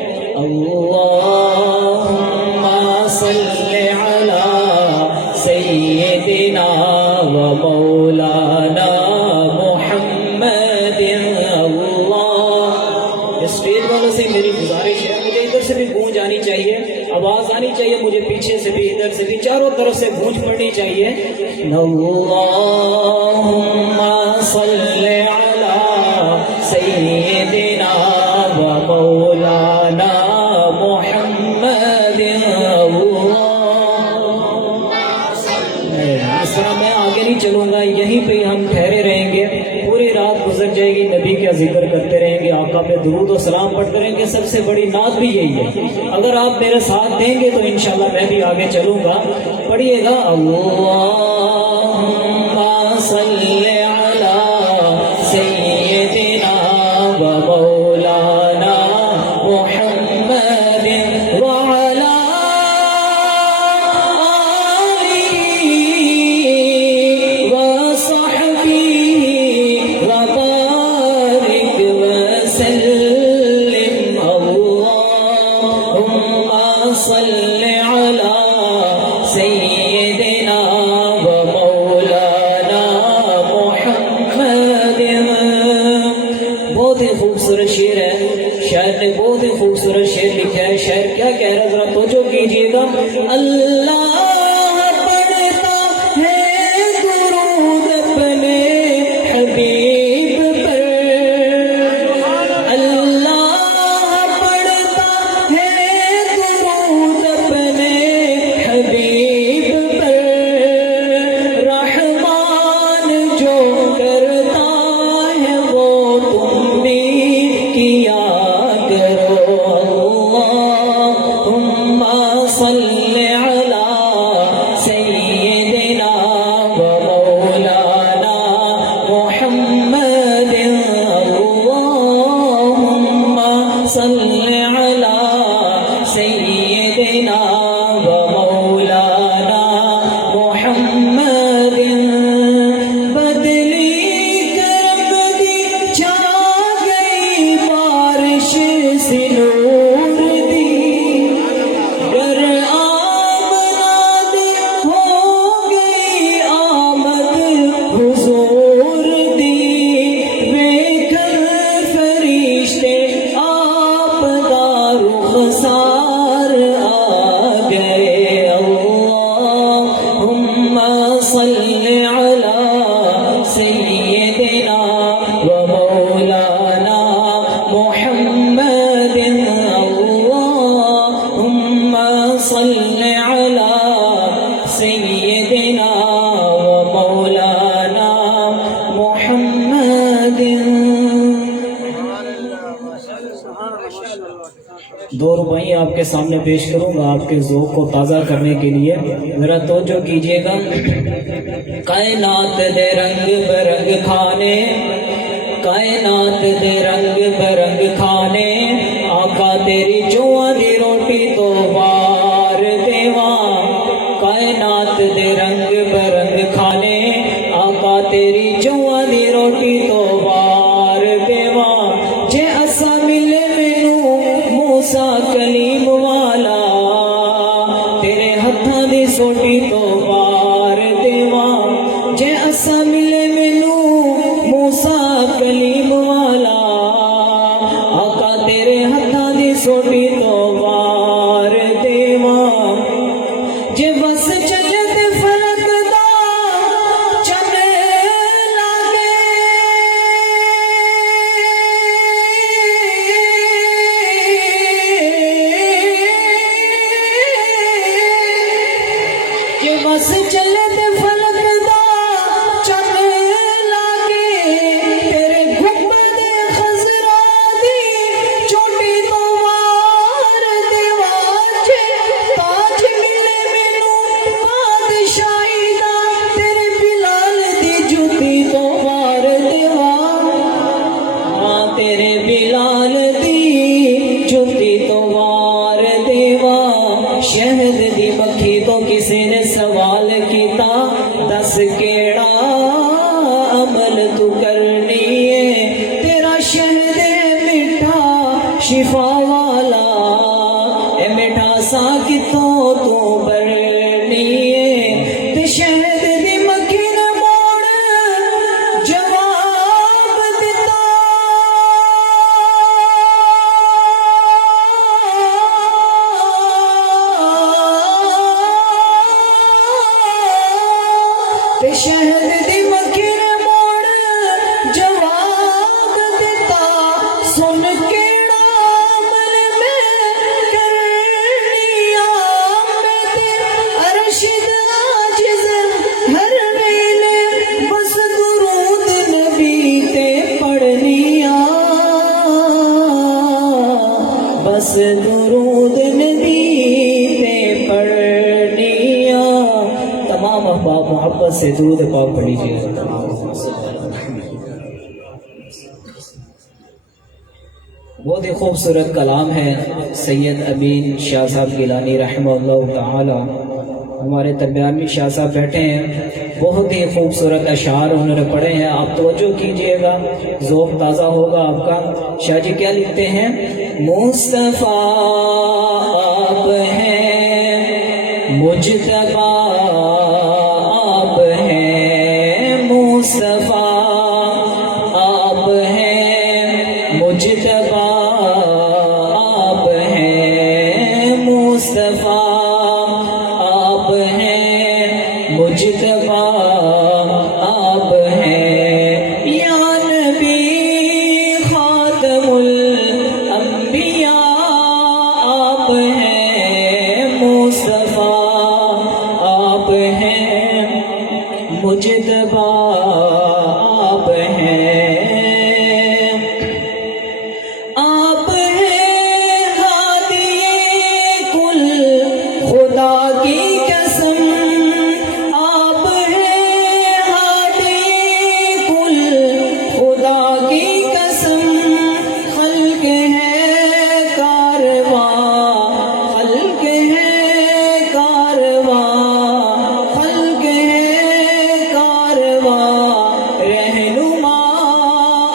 اللہم صلی علی سیدنا و مولانا محمد، اللہ۔ اسٹیج والوں سے میری گزارش ہے، مجھے ادھر سے بھی گونج آنی چاہیے، آواز آنی چاہیے، مجھے پیچھے سے بھی ادھر سے بھی چاروں طرف سے گونج پڑنی چاہیے۔ اللہم صلی علی سیدنا و مولانا محمد، اس طرح میں آگے نہیں چلوں گا، یہیں پہ ہم ٹھہرے رہیں گے، پوری رات گزر جائے گی، نبی کا ذکر کرتے رہیں گے، آقا پہ درود و سلام پڑھتے رہیں گے۔ سب سے بڑی نعت بھی یہی ہے، اگر آپ میرے ساتھ دیں گے تو انشاءاللہ میں بھی آگے چلوں گا۔ پڑھیے گا، اللہم صلی علی سیدنا و مولانا محمد وعلی آلہ وصحبہ وبارک صل علی سیدنا و مولانا محمد. بہت ہی خوبصورت شعر ہے. شاعر نے بہت ہی خوبصورت شعر لکھا ہے. شاعر کیا کہہ رہا ہے ذرا توجہ کیجیے گا. اللہ پڑھتا ہے درود اپنے حبیب پر. اللہ پڑھتا ہے درود اپنے حبیب پر. رحمان جو کرتا ہے وہ تم بھی کیا کرو. اللہم صل علی سیدنا و مولانا محمد. اللہم صل علی سیدنا و مولانا محمد. بدلی کرب دی چھا گئی بارش سی نور دی. گر آمنا دی ہو گئی آمد حضور دی. ویکھن فرشتے آپ دا رخسار آ گئے. اللہم صل علی سیدنا و مولانا محمد. اللہم صل علی سیدنا و مولانا محمد. دو ربائی آپ کے سامنے پیش کروں گا آپ کے ذوق کو تازہ کرنے کے لیے. ذرا توجہ کیجیے گا. کائنات دے رنگ برنگ کھانے, کائنات دے رنگ برنگ کھانے, آقا تیری چواں دی روٹی تو وار دیواں. کائنات دے رنگ برنگ کھانے, آقا تیری چواں دی روٹی تو وار دیواں. جے اسا ملے مینوں موسیٰ کلیم والا, تیرے ہتھاں دی سوٹی تو وار دیواں. جے اسا ملے مینوں موسیٰ کلیم والا, آقا تیرے ہتھاں دی سوٹی تو وار دیواں. جے بس چلے تے فلک دا چنے لاگے, جے بس چلے تے فلک دا چنے لاگے. تیرے گنبد خضرا دی چوٹی تو وار دیواں. جے تاج ملے مینوں بادشاہی دا, تیرے بلال دی جوتی تو وار دیواں. ہاں تیرے بلال دی جوتی تو وار دیواں. شہد دی مکھی تو کسی نے سوال کیتا, دس کیڑا عمل تو کرنی ہے, تیرا شہد میٹھا شفا والا. اے میٹھا سا کتوں تو برنی ہے, تے شہد دی مکھی نے موڑ جواب دیتا. تے شہد دی مکھی نے موڑ جواب دیتا. سن کیڑا عمل میں کرنی آ, میں تے ارشد عاجز ہر ویلے بس درود نبی تے پڑھنی آ. بس درود نبی تے پڑھنی آ. تمام احباب محبت سے درود پاک پڑھ لیجیے. بہت ہی خوبصورت کلام ہے. سید امین شاہ صاحب گیلانی رحمہ اللہ تعالی ہمارے درمیان میں شاہ صاحب بیٹھے ہیں. بہت ہی خوبصورت اشعار انہوں نے پڑھے ہیں. آپ توجہ کیجئے گا, ذوق تازہ ہوگا آپ کا. شاہ جی کیا لکھتے ہیں؟ مصطفیٰ آپ ہیں آپ ہیں مصطفیٰ، آپ ہیں مجتبیٰ، آپ ہیں، آپ ہیں ہادی کل، خدا کی قسم، آپ ہیں ہادی کل، خدا کی قسم، خلق ہے کارواں، خلق ہے کارواں، خلق ہے کارواں، رہنما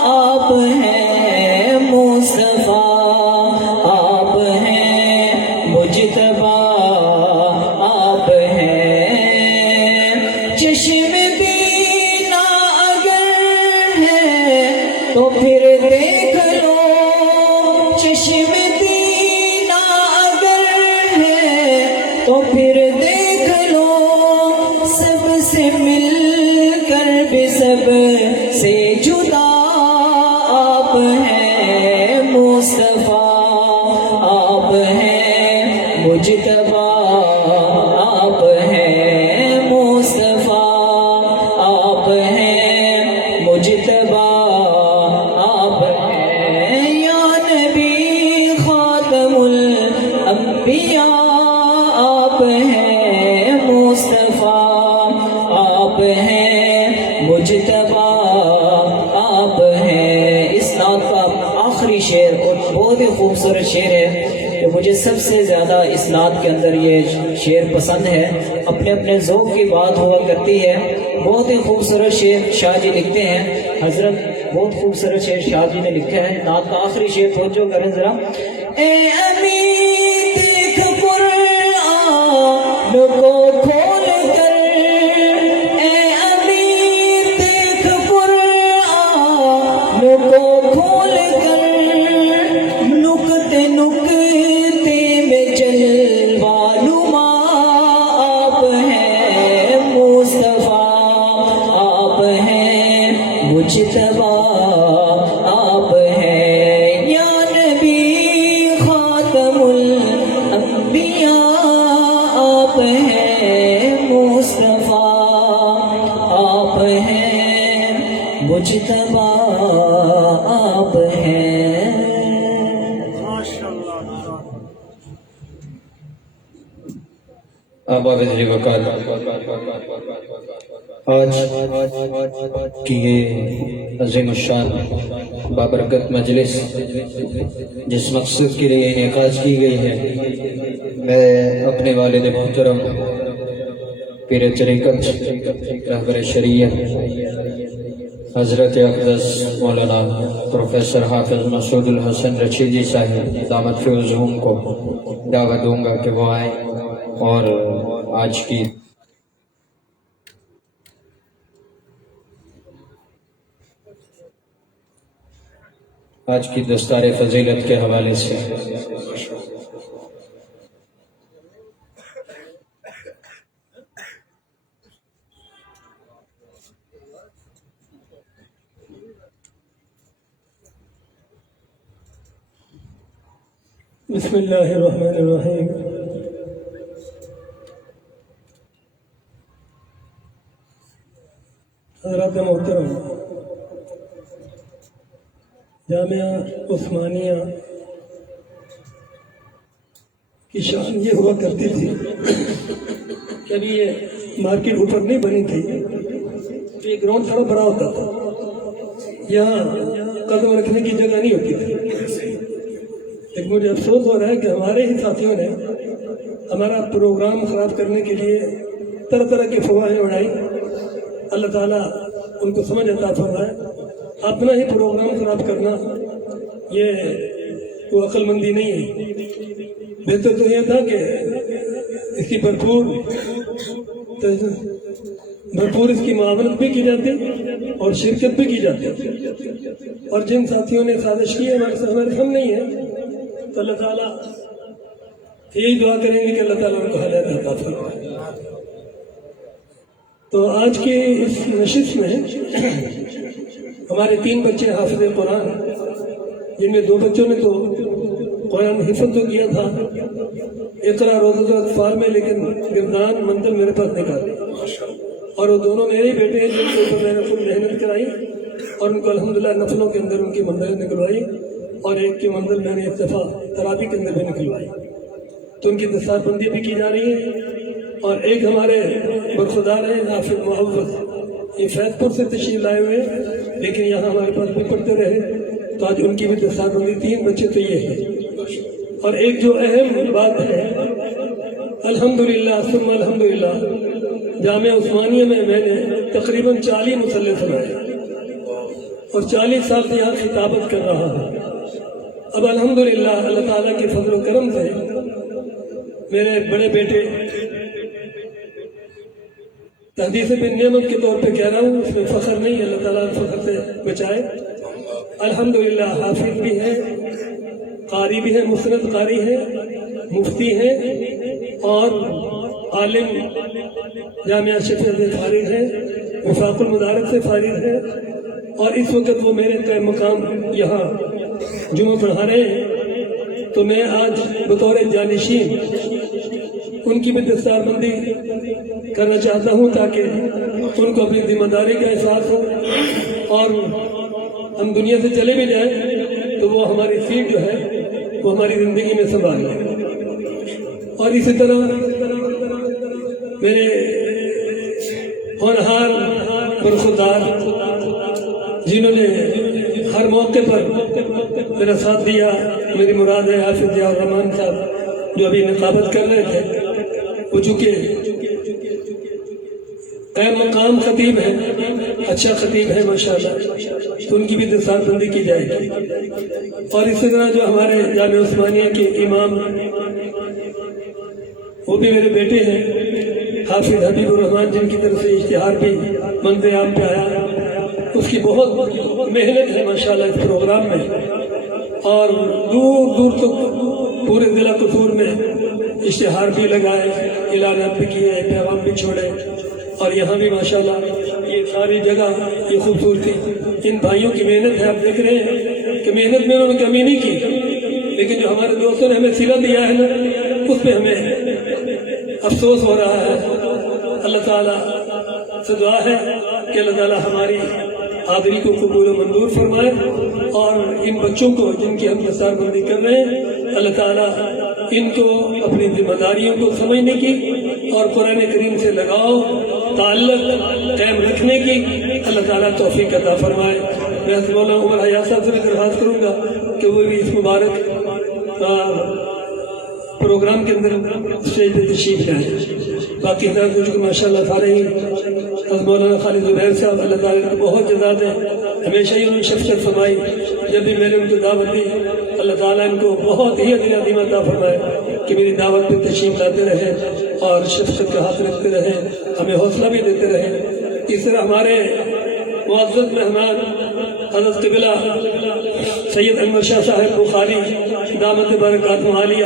آپ ہیں مصطفیٰ، آپ ہیں مجتبیٰ، آپ ہیں، چشم بینا اگر ہے تو پھر دیکھ لو، چشم بینا اگر ہے تو پھر دیکھ لو، سب سے مل کر بھی سب سے جدا آپ ہیں مصطفیٰ، آپ ہیں مجتبیٰ، آپ ہیں مصطفیٰ، آپ ہیں مجتبیٰ، آپ ہیں یا نبی خاتم الانبیاء، آپ ہیں مصطفیٰ، آپ ہیں مجتبیٰ، آپ ہیں۔ اس نعت کا آخری شعر اور بہت ہی خوبصورت شعر ہے کہ مجھے سب سے زیادہ اس نعت کے اندر یہ شعر پسند ہے، اپنے اپنے ذوق کی بات ہوا کرتی ہے، بہت ہی خوبصورت شعر شاہ جی لکھتے ہیں، حضرت بہت خوبصورت شعر شاہ جی نے لکھا ہے۔ نعت کا آخری شعر توجہ کریں ذرا، اے امین دیکھ قرآن کو کھول کر، اے امین دیکھ قرآن کو کھول کر، نکتے نکتے میں جلوہ نما آپ ہیں مصطفیٰ، آپ ہیں مجتبیٰ، آپ ہیں یا نبی خاتم الانبیاء، آپ ہیں مصطفیٰ، آپ ہیں مجتبیٰ، آپ ہیں۔ آباد جی وکال آج کی یہ عظیم الشان بابرکت مجلس جس مقصد کے لیے انعقاد کی گئی ہے، میں اپنے والد محترم پیر طریقت رہبر شریعت حضرت اقدس مولانا پروفیسر حافظ مسعود الحسن رشیدی صاحب دامت فی العظوم کو دعوت دوں گا کہ وہ آئیں اور آج کی دستار فضیلت کے حوالے سے بسم اللہ الرحمن الرحیم۔ حضرات محترم، جامعہ عثمانیہ کی شان یہ ہوا کرتی تھی کہ ابھی یہ مارکیٹ اوپر نہیں بنی تھی، یہ گراؤنڈ تھوڑا بڑا ہوتا تھا، یہاں قدم رکھنے کی جگہ نہیں ہوتی تھی۔ لیکن مجھے افسوس ہو رہا ہے کہ ہمارے ہی ساتھیوں نے ہمارا پروگرام خراب کرنے کے لیے طرح طرح کی فواہیں اڑائی۔ اللہ تعالیٰ ان کو سمجھ عطا فرمائے۔ اپنا ہی پروگرام خراب کرنا یہ کوئی عقل مندی نہیں ہے۔ بہتر تو یہ تھا کہ اس کی بھرپور اس کی معاونت بھی کی جاتی اور شرکت بھی کی جاتی، اور جن ساتھیوں نے سازش کی ہے ہمارے سامنے نہیں ہے، تو اللہ تعالیٰ یہی دعا کریں گے کہ اللہ تعالیٰ ان کو ہدایت عطا فرمائے۔ تو آج کی اس نشست میں ہمارے 3 بچے حافظ قرآن، جن میں 2 بچوں نے تو قرآن حفظ تو کیا تھا اقرا روزۃ الاطفال میں، لیکن گردان منزل میرے پاس نکالی، اور وہ دونوں میرے ہی بیٹے ہیں جن کے اوپر میں نے فل محنت کرائی اور ان کو الحمدللہ نفلوں کے اندر ان کی منزل نکلوائی، اور ایک کی منزل میں نے ایک دفعہ تراویح کے اندر بھی نکلوائی، تو ان کی دستار بندی بھی کی جا رہی ہے۔ اور ایک ہمارے برخدار ہیں حافظ محمد، یہ فیض پور سے تشریف لائے ہوئے ہیں لیکن یہاں ہمارے پاس بھی پڑھتے رہے، تو آج ان کی بھی دستار بندی، 3 بچے تو یہ ہیں۔ اور ایک جو اہم بات ہے، الحمدللہ ثم الحمدللہ، جامعہ عثمانیہ میں میں نے تقریباً 40 مصلے سنائے اور 40 سال سے یہاں خطابت کر رہا ہوں۔ اب الحمدللہ اللہ تعالیٰ کے فضل و کرم سے میرے بڑے بیٹے، تحدیث بن نعمت کے طور پہ کہہ رہا ہوں، اس میں فخر نہیں، اللہ تعالیٰ فخر سے بچائے، الحمدللہ حافظ بھی ہے، قاری بھی ہے، مسند قاری ہے، مفتی ہے اور عالم جامعہ شفیع سے فارغ ہے، وفاق المدارک سے فارغ ہے، اور اس وقت وہ میرے قائم مقام یہاں جمعہ پڑھا رہے ہیں، تو میں آج بطور جانشین ان کی بھی دستار بندی کرنا چاہتا ہوں تاکہ ان کو اپنی ذمہ داری کا احساس ہو، اور ہم دنیا سے چلے بھی جائیں تو وہ ہماری سیٹ جو ہے وہ ہماری زندگی میں سنبھال لیں۔ اور اسی طرح میرے ہونہار برخدار جنہوں نے ہر موقع پر میرا ساتھ دیا، میری مراد ہے حافظ ضیاء الرحمان صاحب جو ابھی نقابت کر رہے تھے، وہ چونکہ قائم مقام خطیب ہے، اچھا خطیب ہے ماشاءاللہ، تو ان کی بھی دستار بندی کی جائے گی۔ اور اسی طرح جو ہمارے جامعہ عثمانیہ کے امام، وہ بھی میرے بیٹے ہیں، حافظ حبیب الرحمان، جن کی طرف سے اشتہار بھی منظر عام پہ آیا، اس کی بہت محنت ہے ماشاءاللہ اس پروگرام میں، اور دور دور تک پورے ضلع قصور میں اشتہار بھی لگائے، اعلانات بھی کیے، پیغام بھی چھوڑے، اور یہاں بھی ماشاءاللہ یہ ساری جگہ یہ خوبصورتی ان بھائیوں کی محنت ہے۔ آپ دیکھ رہے ہیں کہ محنت میں انہوں نے کمی نہیں کی، لیکن جو ہمارے دوستوں نے ہمیں صلہ دیا ہے نا، اس پہ ہمیں افسوس ہو رہا ہے۔ اللہ تعالیٰ سے دعا ہے کہ اللہ تعالیٰ ہماری حاضری کو قبول و منظور فرمائے، اور ان بچوں کو جن کی ہم دستار بندی کر رہے ہیں، اللہ تعالیٰ ان کو اپنی ذمہ داریوں کو سمجھنے کی اور قرآن کریم سے لگاؤ تعلق قائم رکھنے کی اللہ تعالیٰ توفیق عطا فرمائے۔ میں مولانا عمر حیات صاحب سے درخواست کروں گا کہ وہ بھی اس مبارک پروگرام کے اندر اسٹیج پہ تشریف لائیں۔ باقی حضرات مجھ کو ماشاءاللہ سارے ہی مولانا خالد زبیر صاحب، اللہ تعالیٰ کو بہت جزات ہے، ہمیشہ ہی انہوں نے شفقت فرمائی، جب بھی میں نے ان کو دعوت دی اللہ تعالیٰ ان کو بہت ہی اجر عظیم عطا فرمائے کہ میری دعوت پہ تشریف لاتے رہے اور شفقت کا ہاتھ رکھتے رہے، ہمیں حوصلہ بھی دیتے رہے۔ اس طرح ہمارے معزز مہمان حضرت قبلہ سید انور شاہ صاحب بخاری دامت برکاتہ عالیہ،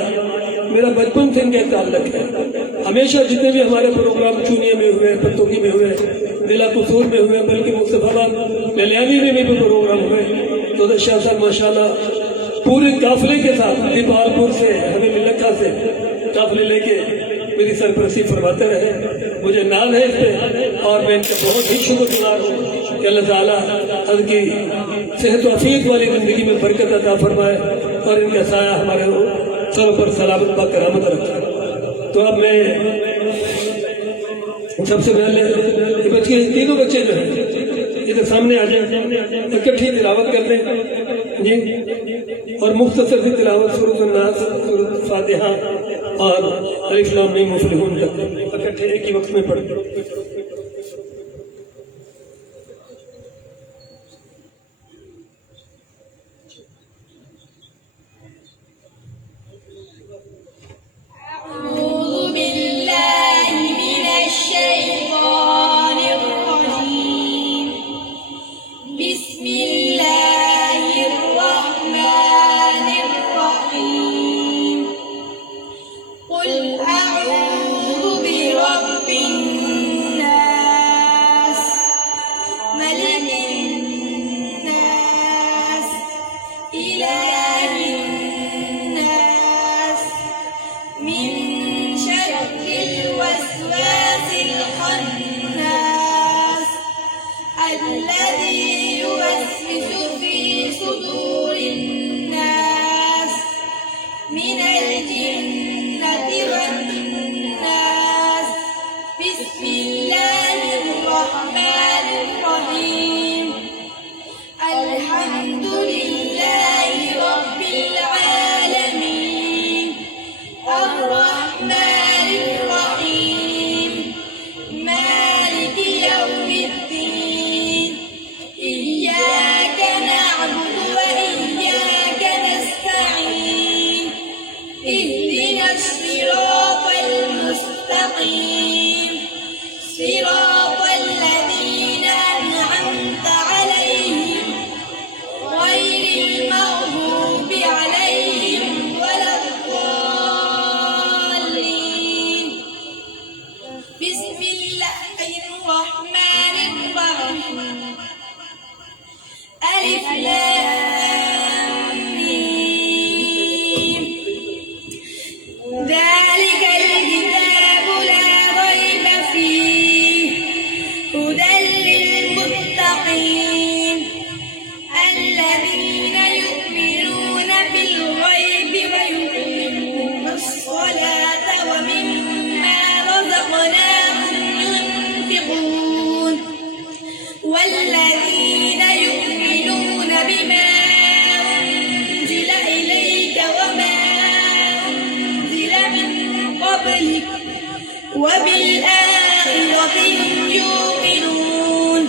میرا بچپن سے ان کا تعلق ہے، ہمیشہ جتنے بھی ہمارے پروگرام چونیے میں ہوئے، پتوکی میں ہوئے، ضلع قصور میں ہوئے، بلکہ مصطفیٰ آباد للیانی میں بھی پروگرام ہوئے، تو شاہ صاحب ماشاءاللہ پورے قافلے کے ساتھ دیپال پور سے ہمیں ملکہ سے قافلے لے کے میری سرپرستی فرماتے رہے، مجھے نام ہے اس پہ، اور میں ان کا بہت ہی شکر گزار ہوں کہ اللہ تعالیٰ ان کی صحت و عافیت والی زندگی میں برکت عطا فرمائے اور ان کا سایہ ہمارے سروں پر سلامت با کرامت رکھے۔ تو اب میں سب سے پہلے بچے تینوں بچے جو ہیں ادھر سامنے آ جائیں، اکٹھی تلاوت کر دیں جی، اور مختصر سی تلاوت سورۃ الناس، سورۃ فاتحہ اور الف لام میم مفلحون تک اکٹھے ایک ہی وقت میں پڑھ دیں۔ إله الناس من شر الوسواس الخناس الذي يوسوس في صدور الناس من الجنة والناس. بسم الله الرحمن الرحيم. الحمد لله رب العالمين الرحمن الرحيم مالك يوم الدين. إياك نعبد وإياك نستعين. اهدنا الصراط المستقيم صراط الذين أنعمت عليهم غير المغضوب عليهم ولا الضالين. بسم الله الرحمن الرحيم. ألف لام ميم. ذلك الكتاب لا ريب فيه هدى للمتقين الذين يؤمنون بالغيب ويقيمون الصلاة ومما رزقناهم ينفقون والذين يؤمنون بما أنزل إليك وما أنزل من قبلك وبالآخرة هم يوقنون.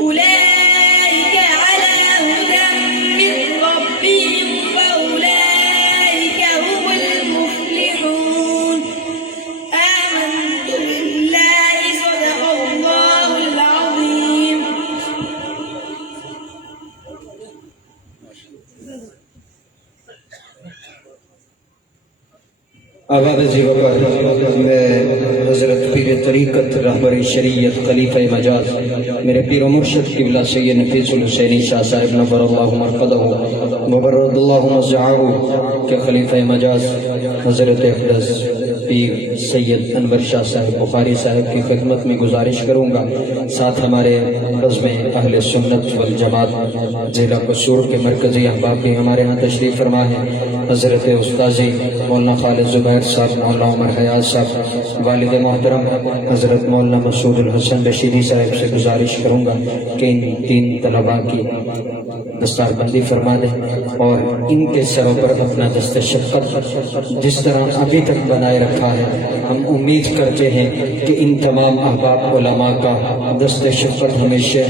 أولئك على هدى من ربهم وأولئك هم المفلحون. آمنت بالله صدق الله العظيم. آباد زیبا میں حضرت پیر طریقت رہبر شریعت خلیفہ مجاز میرے پیر و مرشد قبلہ سید نفیس الحسینی شاہ صاحب نبر اللہ مرقدہ مبرد اللہ مزعہ کے خلیفہ مجاز حضرت اقدس پیر سید انور شاہ صاحب بخاری صاحب کی خدمت میں گزارش کروں گا. ساتھ ہمارے بزم اہل سنت والجماعت ضلع قصور کے مرکزی احباب بھی ہمارے ہاں تشریف فرما ہے. حضرت استاذی مولانا خالد زبیر صاحب، مولانا عمر حیاض صاحب، والد محترم حضرت مولانا مسعود الحسن بشیری صاحب سے گزارش کروں گا کہ ان تین طلباء کی دستار بندی فرما دیں اور ان کے سروں پر اپنا دست شفقت جس طرح ابھی تک بنائے رکھا ہے ہم امید کرتے ہیں کہ ان تمام احباب علماء کا دست شفقت ہمیشہ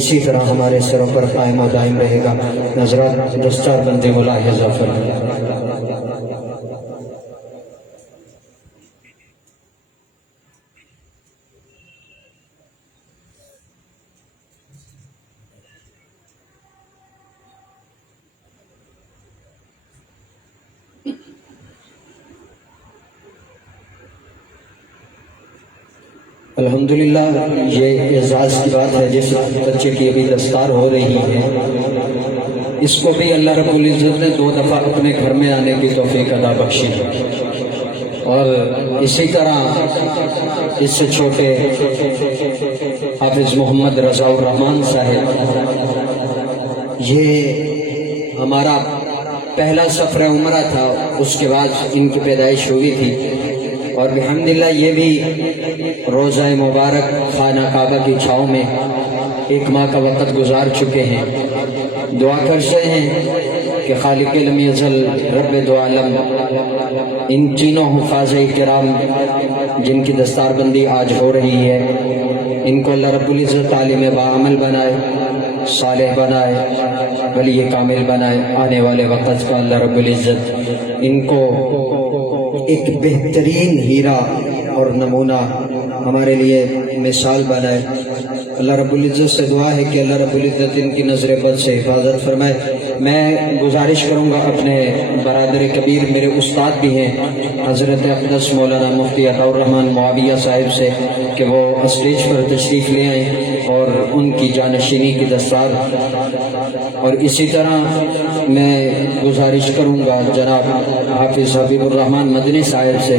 اسی طرح ہمارے سروں پر قائم و دائم رہے گا. حضرات دستار بندی ملاحظہ فرمائیں. الحمدللہ یہ اعزاز کی بات ہے جس بچے کی ابھی دستار ہو رہی ہے اس کو بھی اللہ رب العزت نے 2 دفعہ اپنے گھر میں آنے کی توفیق عطا بخشی اور اسی طرح اس سے چھوٹے حافظ محمد رضا الرحمان صاحب یہ ہمارا پہلا سفر عمرہ تھا اس کے بعد ان کی پیدائش ہوئی تھی اور الحمدللہ یہ بھی روزہ مبارک خانہ کعبہ کی چھاؤں میں 1 ماہ کا وقت گزار چکے ہیں. دعا کرتے ہیں کہ خالق لم یزل رب دو عالم ان تینوں حفاظ کرام جن کی دستار بندی آج ہو رہی ہے ان کو اللہ رب العزت عالم باعمل بنائے، صالح بنائے، ولی کامل بنائے. آنے والے وقت کا اللہ رب العزت ان کو ایک بہترین ہیرا اور نمونہ ہمارے لیے مثال بنائے. اللہ رب العزت سے دعا ہے کہ اللہ رب العزت ان کی نظر بد سے حفاظت فرمائے. میں گزارش کروں گا اپنے برادر کبیر میرے استاد بھی ہیں حضرت اقدس مولانا مفتی عطا الرحمان معاویہ صاحب سے کہ وہ اسٹیج پر تشریف لے آئیں اور ان کی جانشینی کی دستار اور اسی طرح میں گزارش کروں گا جناب حافظ حبیب الرحمان مدنی صاحب سے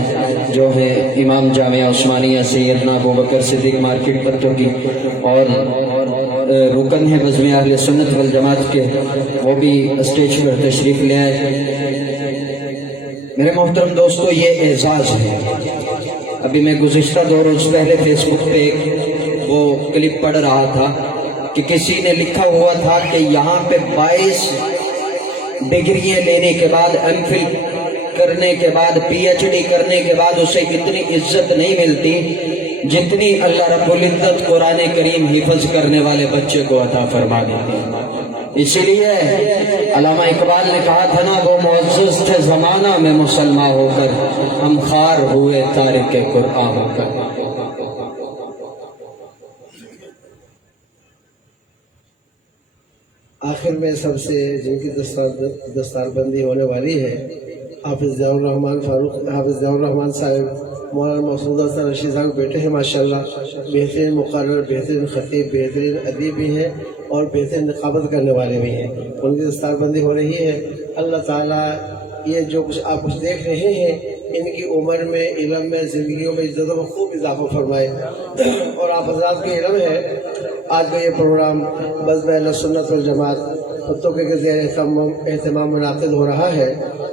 جو ہیں امام جامعہ عثمانیہ سیدنا ابوبکر صدیق مارکیٹ پتوں کی اور رکن ہے بزم اہل سنت والجماعت کے، وہ بھی اسٹیج پر تشریف لے آئے۔ میرے محترم دوستو، یہ اعزاز ہے۔ ابھی میں گزشتہ 2 روز پہلے فیس بک پہ ایک وہ کلپ پڑھ رہا تھا کہ کسی نے لکھا ہوا تھا کہ یہاں پہ 22 ڈگریاں لینے کے بعد ایم فل کرنے کے بعد پی ایچ ڈی کرنے کے بعد اسے اتنی عزت نہیں ملتی جتنی اللہ رب العزت قرآن کریم حفظ کرنے والے بچے کو عطا فرما دیتے ہیں۔ اسی لیے علامہ اقبال نے کہا تھا نا، وہ معزز تھے زمانہ میں مسلمان ہو کر، ہم خار ہوئے تارک قرآن ہو کر۔ آخر میں سب سے جن کی دستار بندی ہونے والی ہے، حافظ ضیاء الرحمان حافظ ضیاء الرحمان صاحب مولانا مسعود حسن رشید صاحب بیٹے ہیں، ماشاءاللہ بہترین مقرر، بہترین خطیب، بہترین ادیب بھی ہیں اور بہترین نقابت کرنے والے بھی ہیں۔ ان کی دستار بندی ہو رہی ہے۔ اللہ تعالیٰ یہ جو کچھ آپ کچھ دیکھ رہے ہیں، ان کی عمر میں، علم میں، زندگیوں میں عزتوں میں خوب اضافہ فرمائے۔ اور آپ حضرات کے علم ہے، آج کا یہ پروگرام بزم اہل سنت والجماعت پتوں کے زیر اہتمام منعقد ہو رہا ہے،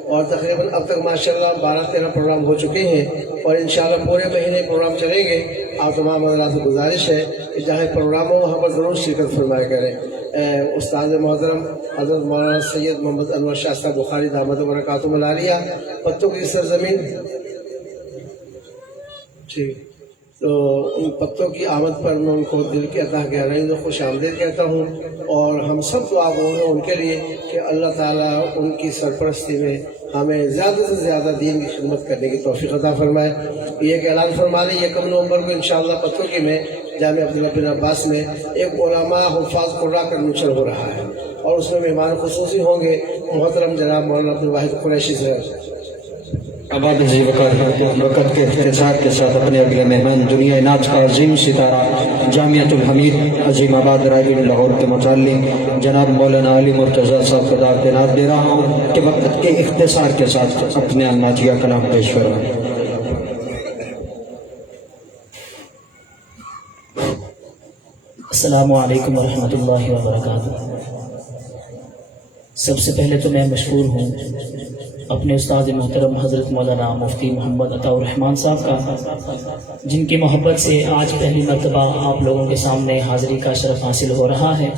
اور تقریباً اب تک ماشاءاللہ 12-13 پروگرام ہو چکے ہیں، اور انشاءاللہ پورے مہینے پروگرام چلیں گے۔ آپ تمام حضرات سے گزارش ہے کہ جہاں پروگرام ہو وہاں پر ضرور شرکت فرمایا کریں۔ استاد محترم حضرت مولانا سید محمد انور شاہ صاحب بخاری دامت برکاتہ العالیہ، پتوں کی سرزمین، ٹھیک، تو ان پتوں کی آمد پر میں ان کو دل کے عطا گہرائی سے خوش آمدید کہتا ہوں، اور ہم سب دعا گو ہیں ان کے لیے کہ اللہ تعالیٰ ان کی سرپرستی میں ہمیں زیادہ سے زیادہ دین کی خدمت کرنے کی توفیق عطا فرمائے۔ یہ ایک اعلان فرما لیں، 1 نومبر کو انشاءاللہ پتوں کی میں جامعہ عبداللہ بن عباس میں ایک علماء حفاظ قرآن کا نشر ہو رہا ہے، اور اس میں مہمان خصوصی ہوں گے محترم جناب مولانا عبدالواحد قریشی صاحب۔ اب آپ اسی وقت کے اختصار کے ساتھ اپنے اگلے مہمان دنیا ناچ کا عظیم ستارہ جامعۃ الحمید عظیم آباد رائے لاہور کے متعلق جناب مولانا علی مرتضیٰ صاحب کو دعوت دے رہا ہوں کہ وقت کے اختصار کے ساتھ اپنے نعتیہ کلام پیش فرمائیں۔ السلام علیکم ورحمۃ اللہ وبرکاتہ۔ سب سے پہلے تو میں مشکور ہوں اپنے استاد محترم حضرت مولانا مفتی محمد عطا الرحمان صاحب کا، جن کی محبت سے آج پہلی مرتبہ آپ لوگوں کے سامنے حاضری کا شرف حاصل ہو رہا ہے۔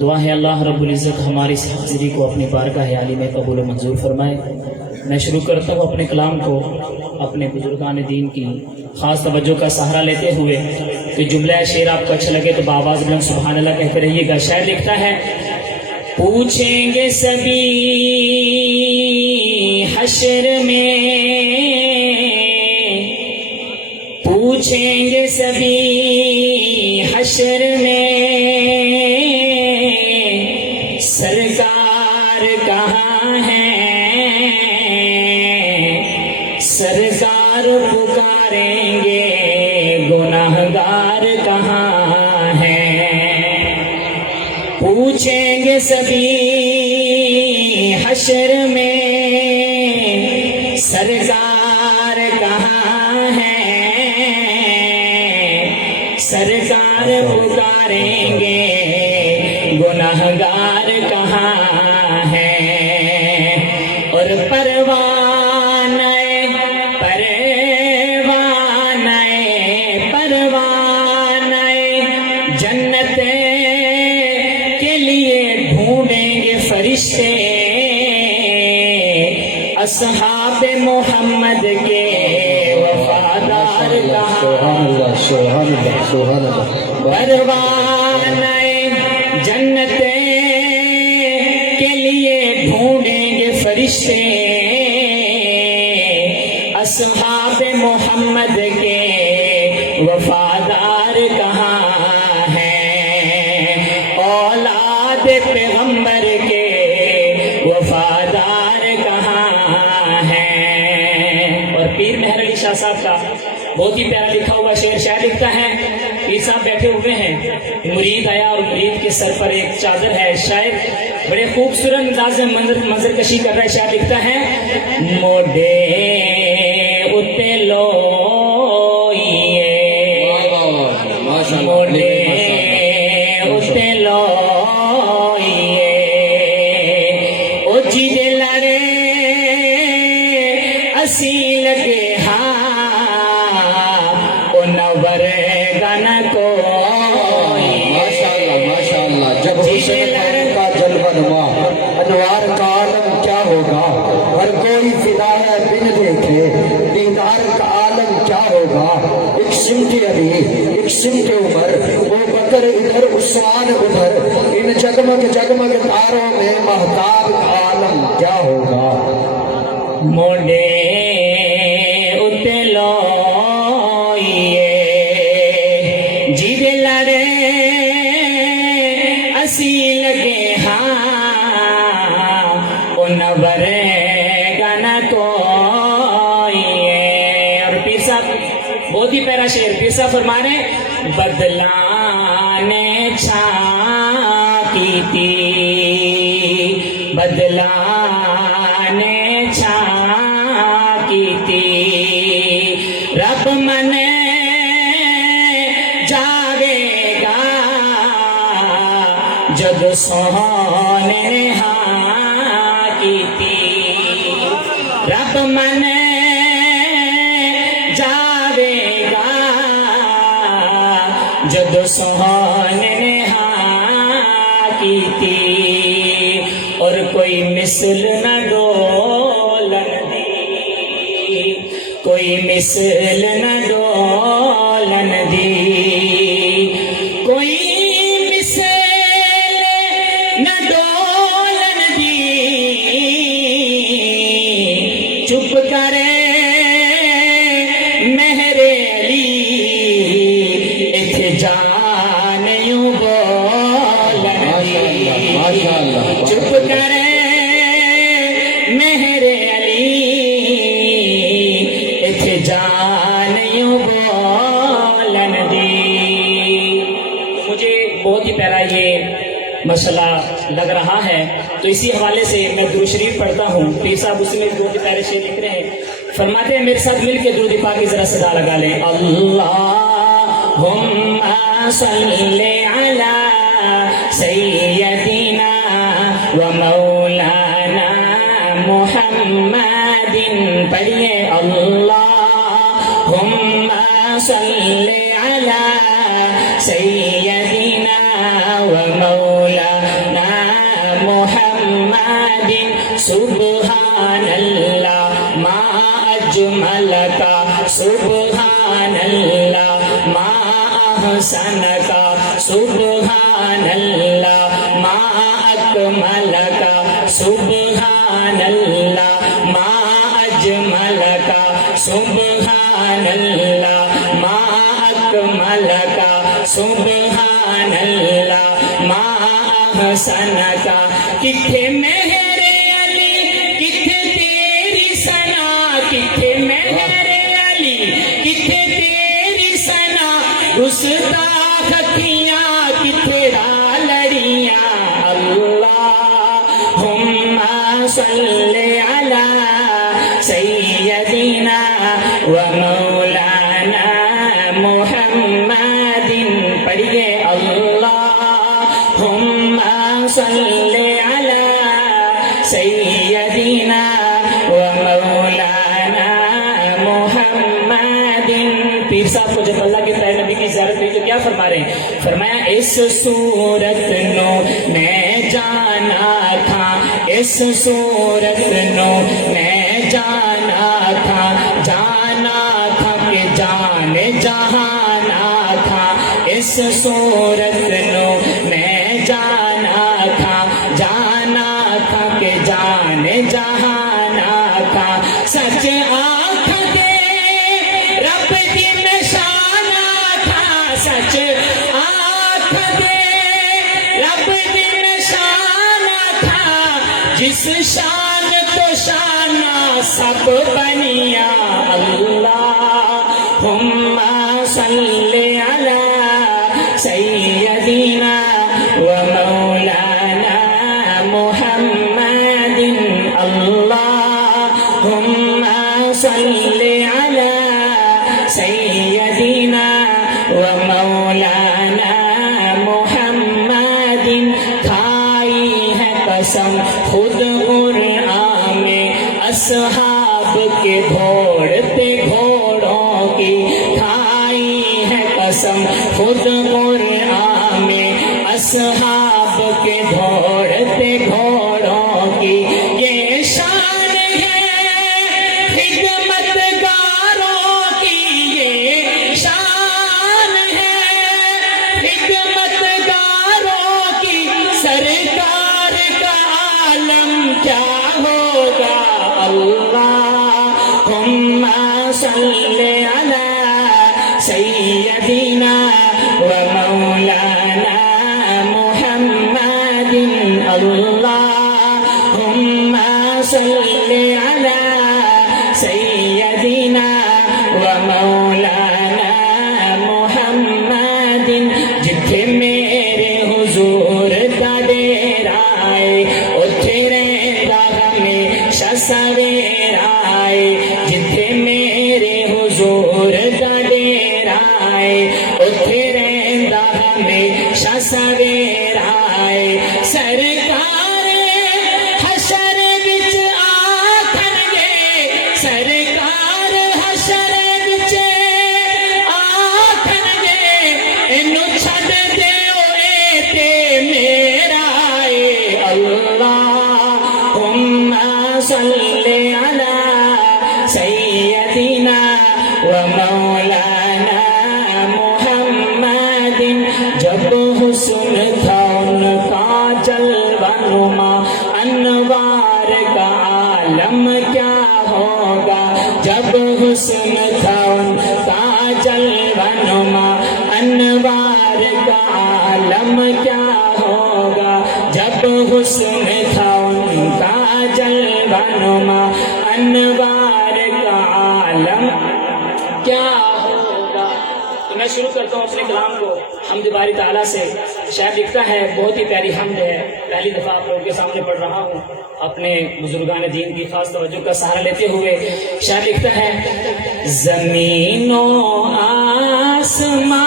دعا ہے اللہ رب العزت ہماری اس حاضری کو اپنی بارگاہ عالی میں قبول و منظور فرمائے۔ میں شروع کرتا ہوں اپنے کلام کو اپنے بزرگان دین کی خاص توجہ کا سہارا لیتے ہوئے کہ جملہ شعر آپ کو اچھا لگے تو بآواز بلند سبحان اللہ کہتے رہیے گا۔ شاعر لکھتا ہے، پوچھیں گے سبھی حشر میں، پوچھیں گے سبھی حشر میں، سرکار کہاں ہے، سرکار پکاریں گے گناہگار کہاں ہے، پوچھیں گے سبھی حشر میں، سرکار کہاں ہے، سرکار پکاریں گے گناہگار کہاں ہے، اور پروانہ جنت کے لیے ڈھونڈیں گے فرشتے، اصحاب محمد کے وفادار کہاں، پروانہ جنت کے لیے ڈھونڈیں گے فرشتے، اصحاب محمد کے وفادار کہاں ہیں، اولاد پیغمبر کے وفادار کہاں ہیں۔ اور پیر مہر علی شاہ صاحب کا بہت ہی پیارا لکھا ہوا شعر، شاعر لکھتا ہے، پیر صاحب بیٹھے ہوئے ہیں، مرید آیا اور مرید کے سر پر ایک چادر ہے. شاعر بڑے خوبصورت انداز میں منظر کشی کر رہا ہے. شاعر لکھتا ہے موڈے اتے لوئیے موڈے اتے لوئیے او جی دے لڑے اسی لگے ہاں او نور گانا کو ماشاءاللہ جب حسین کا جلوہ نما انوار کا عالم کیا ہوگا، ہر کوئی فدا ہے بن دیکھے دیدار کا عالم کیا ہوگا. ایک سمت علی ایک سمت عمر وہ بکر ادھر عثمان ادھر، ان جگمگ جگمگ تاروں میں مہتاب کا عالم کیا ہوگا. موڈے اتے لوئیے جی دے لڑے اسی لگے ہاں او نور گانا کوئی. اور پیر صاحب بہت ہی پیارا شعر. پیر صاحب فرما رہے ہیں بدلانے چھا کی تھی بدلانے چھا کی تھی رب من جاوے گا جد سونے ہاں کی تھی رب من جاوے گا جد سونے ہاں کی تھی اور کوئی مثل نہ ڈولن دی کوئی مثل نہ ڈولن دی کوئی مثل نہ ڈولن دی چپ کرے مہر علی اتھے جانیوں بولن دی چپ کرے مہر علی اتھے جانیوں بولن دی. مجھے بہت ہی پیارا یہ مسئلہ لگ رہا ہے تو اسی حوالے سے میں درود شریف پڑھتا ہوں. پیر صاحب اس میں بہت ہی پیارے شعر لکھ رہے ہیں. فرماتے ہیں میرے ساتھ مل کے درود پاک کی ذرا صدا لگا لیں. اللہم صلی علی سیدنا و مولانا محمد. پڑھیے اللہم صلی علی سیدنا و مولانا محمد. سبحان اللہ ما اجمل کا سبحان اللہ ما احسن کا سبحان اللہ ما اکمل کا سبحان اللہ ما اجمل کا سبحان اللہ ما اکمل کا سبحان اللہ ما احسن کا. کتھے مہر علی کتھے تیری ثنا کتھے مہر علی کتھے تیری ثنا گستاخ کھیاں کتھے را لڑیاں. اللہم صلی علی سیدنا و مولانا محمد. پڑھیے اللہم صلی علی سیدنا و مولانا محمد. پیر صاحب کو جب اللہ کے پیارے نبی کی زیارت ہوئی تو کیا فرما رہے ہیں؟ فرمایا اس صورت نو میں جانا تھا اس صورت نو میں جانا تھا کہ جان جہانا تھا. اس صورت نو میں جانا تھا کہ جان جہانا تھا. سچ آنکھ دے رب دی نشانہ تھا سچ آنکھ دے رب دی نشانہ تھا. جس شان تو شانہ سب بنیا. اللہم صلی علی ومولانا محمد کھائی ہے قسم خود قرآن میں اصحاب کے دوڑتے گھوڑوں کی کھائی ہے قسم خود قرآن میں اصحاب کے دوڑتے گھوڑوں کی یہ شان ہے خدمت گاروں کی یہ شان ہے خدمت گاروں کی سرکار کا عالم کیا ہوگا اللہم صلی علی سیدنا و مولانا محمد اللہم صلی علی سیدنا و مولانا محمد جتھے میرے حضور دا ڈیرا ہے اتھے رہندا ہمیشہ سویرا ہے جتھے میرے حضور دا ڈیرا ہے اتھے رہندا ہمیشہ سویرا ہے سرکار حشر وچ آکھن گے سرکار حشر وچ آکھن گے اینو چھڈ دیو اے تے میرا اے اللہم صلی علی سیدنا و مولانا محمد جب حسن تھا ان کا جلوہ نما انوار کا عالم کیا ہوگا جب حسن تھا ان کا جلوہ نما انوار کا عالم کیا ہوگا جب حسن تھا ان کا جلوہ نما انوار کا عالم کیا ہوگا. تو میں شروع کرتا ہوں اپنے کلام کو حمد باری تعالیٰ سے. شاعر لکھتا ہے بہت ہی پیاری حمد ہے پہلی دفعہ آپ لوگوں کے سامنے پڑھ رہا ہوں اپنے بزرگان دین کی خاص توجہ کا سہارا لیتے ہوئے. شاعر لکھتا ہے زمینوں آسمانوں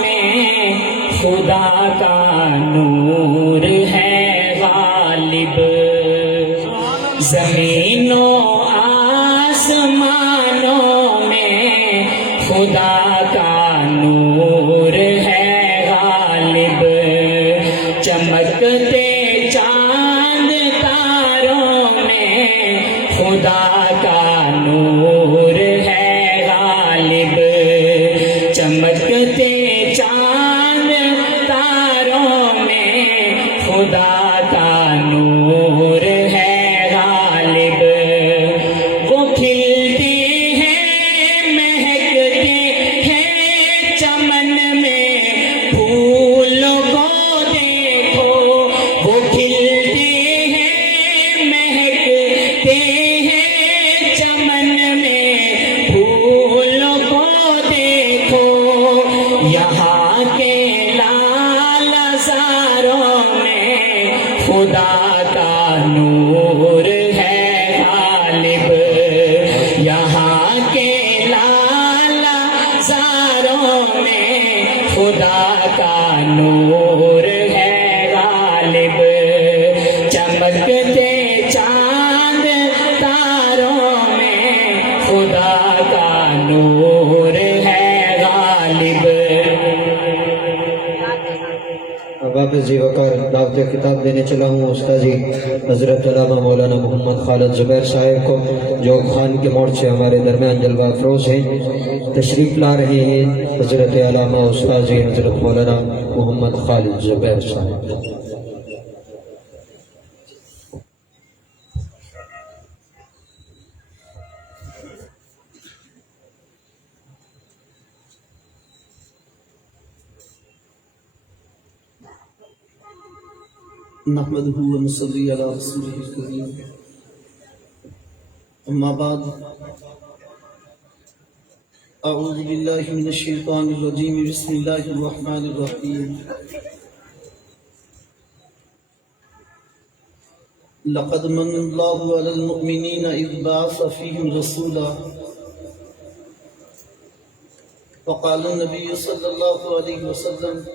میں خدا کا نور ہے غالب زمینوں آسمانوں میں خدا کا نور ہے غالب چمکتے چاند تاروں میں خدا کا نور ہے غالب چمکتے چاند تاروں میں خدا کا نور ہے غالب وہ کھلتے ہیں مہکتے ہیں چمن میں پھولوں کو دیکھو وہ کھلتے ہیں مہکتے ہیں چمن میں پھولوں کو دیکھو یہاں کے لال زاروں میں خدا کا نور ہے غالب یہاں کے لال زاروں میں خدا کا نور ہے غالب چمکتے چاند تاروں میں خدا کا نور ہے غالب. اب واپس جی وقار دعوت خطاب دینے چلا ہوں استاد جی حضرت علامہ مولانا محمد خالد زبیر صاحب کو جو خان کے موڑ سے ہمارے درمیان جلوہ افروز ہیں. تشریف لا رہے ہیں حضرت علامہ استاد جی حضرت مولانا محمد خالد زبیر صاحب. نحمده ونصلي على رسوله الكريم أما بعد أعوذ بالله من الشيطان الرجيم بسم الله الرحمن الرحيم لقد من الله على المؤمنين إذ بعث فيهم رسولا وقال النبي صلى الله عليه وسلم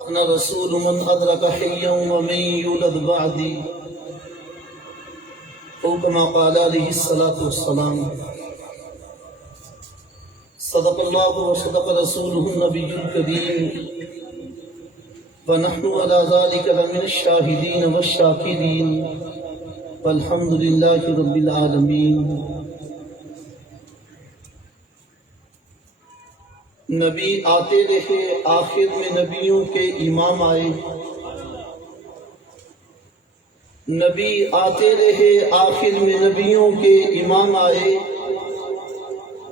أنا رسول من أدرك حيا ومن يولد بعدي أو كما قال عليه الصلاة والسلام. صدق الله وصدق رسوله النبي الكريم ونحن على ذلك لمن الشاهدين والشاكرين والحمد لله رب العالمين. نبی آتے رہے، آخر میں نبیوں کے امام آئے. نبی آتے رہے، آخر میں نبیوں کے امام آئے.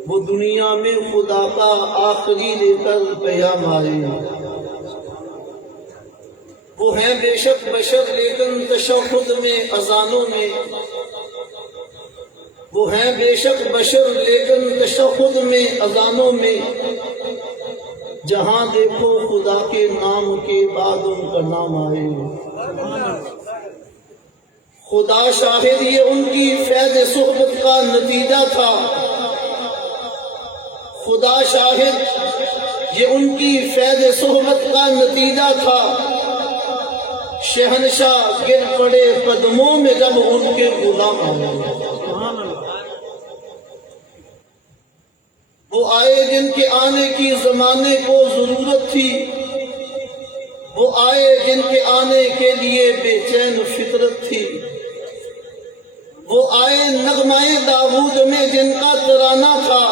وہ دنیا میں خدا کا آخری لے کر پیام آئے. وہ ہیں بے شک بشر لیکن تشہد میں اذانوں میں. وہ ہیں بے شک بشر لیکن تشہد میں اذانوں میں. جہاں دیکھو خدا کے نام کے بعد ان کا نام آئے. خدا شاہد یہ ان کی فیض صحبت کا نتیجہ تھا. خدا شاہد یہ ان کی فیض صحبت کا نتیجہ تھا. شہنشاہ گر پڑے قدموں میں جب ان کے غلام آئے. وہ آئے جن کے آنے کی زمانے کو ضرورت تھی. وہ آئے جن کے آنے کے لیے بے چین فطرت تھی. وہ آئے نغمۂ داود میں جن کا ترانہ تھا.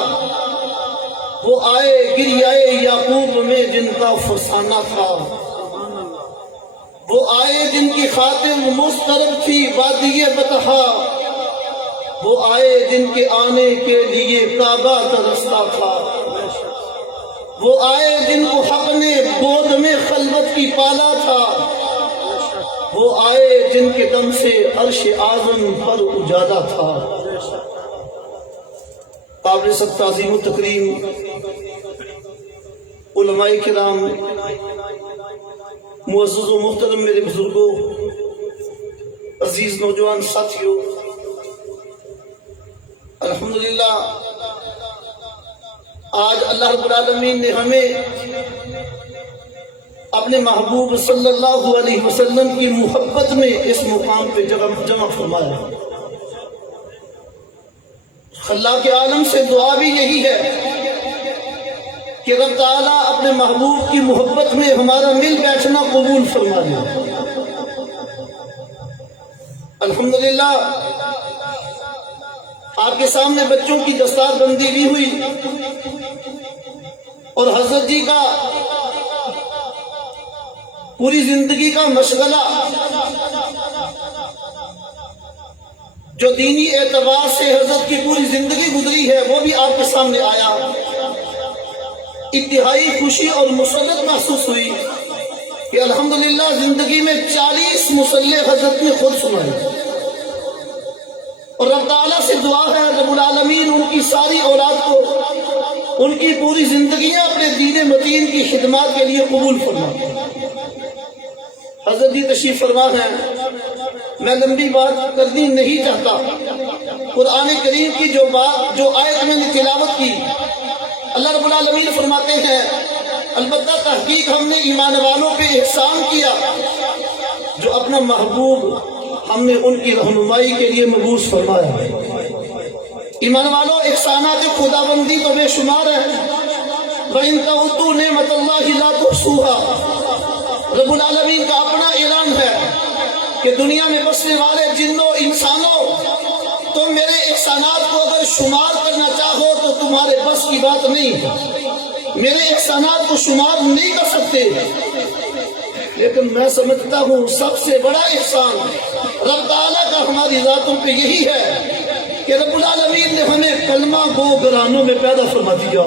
وہ آئے گریائے یعقوب میں جن کا فسانہ تھا. وہ آئے جن کی خاطر مسترب تھی وادی بطحا. وہ آئے جن کے آنے کے لیے کعبہ کا رستہ تھا. وہ آئے جن کو حق نے گود میں خلوت کی پالا تھا. وہ آئے جن کے دم سے عرش اعظم پر اجالا تھا. قابل سب تعظیم و تکریم علماء کرام، معزز و محترم میرے بزرگوں، عزیز نوجوان ساتھیوں، الحمدللہ آج اللہ رب العالمین نے ہمیں اپنے محبوب صلی اللہ علیہ وسلم کی محبت میں اس مقام پہ جمع فرمایا. اللہ کے عالم سے دعا بھی یہی ہے کہ رب تعالیٰ اپنے محبوب کی محبت میں ہمارا مل بیٹھنا قبول فرما لے. الحمدللہ آپ کے سامنے بچوں کی دستار بندی بھی ہوئی اور حضرت جی کا پوری زندگی کا مشغلہ جو دینی اعتبار سے حضرت کی پوری زندگی گزری ہے وہ بھی آپ کے سامنے آیا. انتہائی خوشی اور مسرت محسوس ہوئی کہ الحمدللہ زندگی میں 40 مصلح حضرت نے خود سنائے. اور رب تعالیٰ سے دعا ہے رب العالمین ان کی ساری اولاد کو ان کی پوری زندگیاں اپنے دین متین کی خدمات کے لیے قبول فرما. حضرت جی تشریف فرما ہے. میں لمبی بات کرنی نہیں چاہتا. قرآن کریم کی جو آیت میں نے تلاوت کی، اللہ رب العالمین فرماتے ہیں البتہ تحقیق ہم نے ایمان والوں پہ احسان کیا جو اپنا محبوب ہم نے ان کی رہنمائی کے لیے مبعوث فرمایا. ایمان والوں، احسانات خداوندی تو بے شمار ہیں. وَإِن تَعُدُّوا نِعْمَتَ اللَّهِ لَا تُحْصُوهَا. رب العالمین کا اپنا اعلان ہے کہ دنیا میں بسنے والے جنوں انسانوں، تم میرے احسانات کو اگر شمار کرنا چاہو تو تمہارے بس کی بات نہیں ہے. میرے احسانات کو شمار نہیں کر سکتے. لیکن میں سمجھتا ہوں سب سے بڑا احسان رب تعالیٰ کا ہماری ذاتوں پہ یہی ہے کہ رب العالمین نے ہمیں کلمہ گو گھرانوں میں پیدا فرما دیا.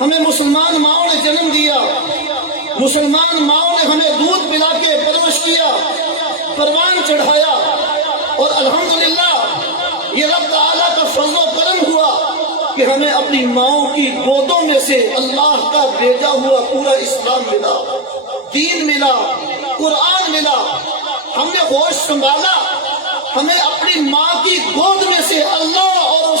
ہمیں مسلمان ماؤں نے جنم دیا. مسلمان ماؤں نے ہمیں دودھ پلا کے پرورش کیا، پروان چڑھایا. اور الحمدللہ یہ رب تعالیٰ کا فضل و کرم ہوا کہ ہمیں اپنی ماؤں کی گودوں میں سے اللہ کا بھیجا ہوا پورا اسلام ملا، دین ملا، قرآن ملا. ہم نے ہوش سنبھالا، ہمیں اپنی ماں کی گود میں سے اللہ اور اس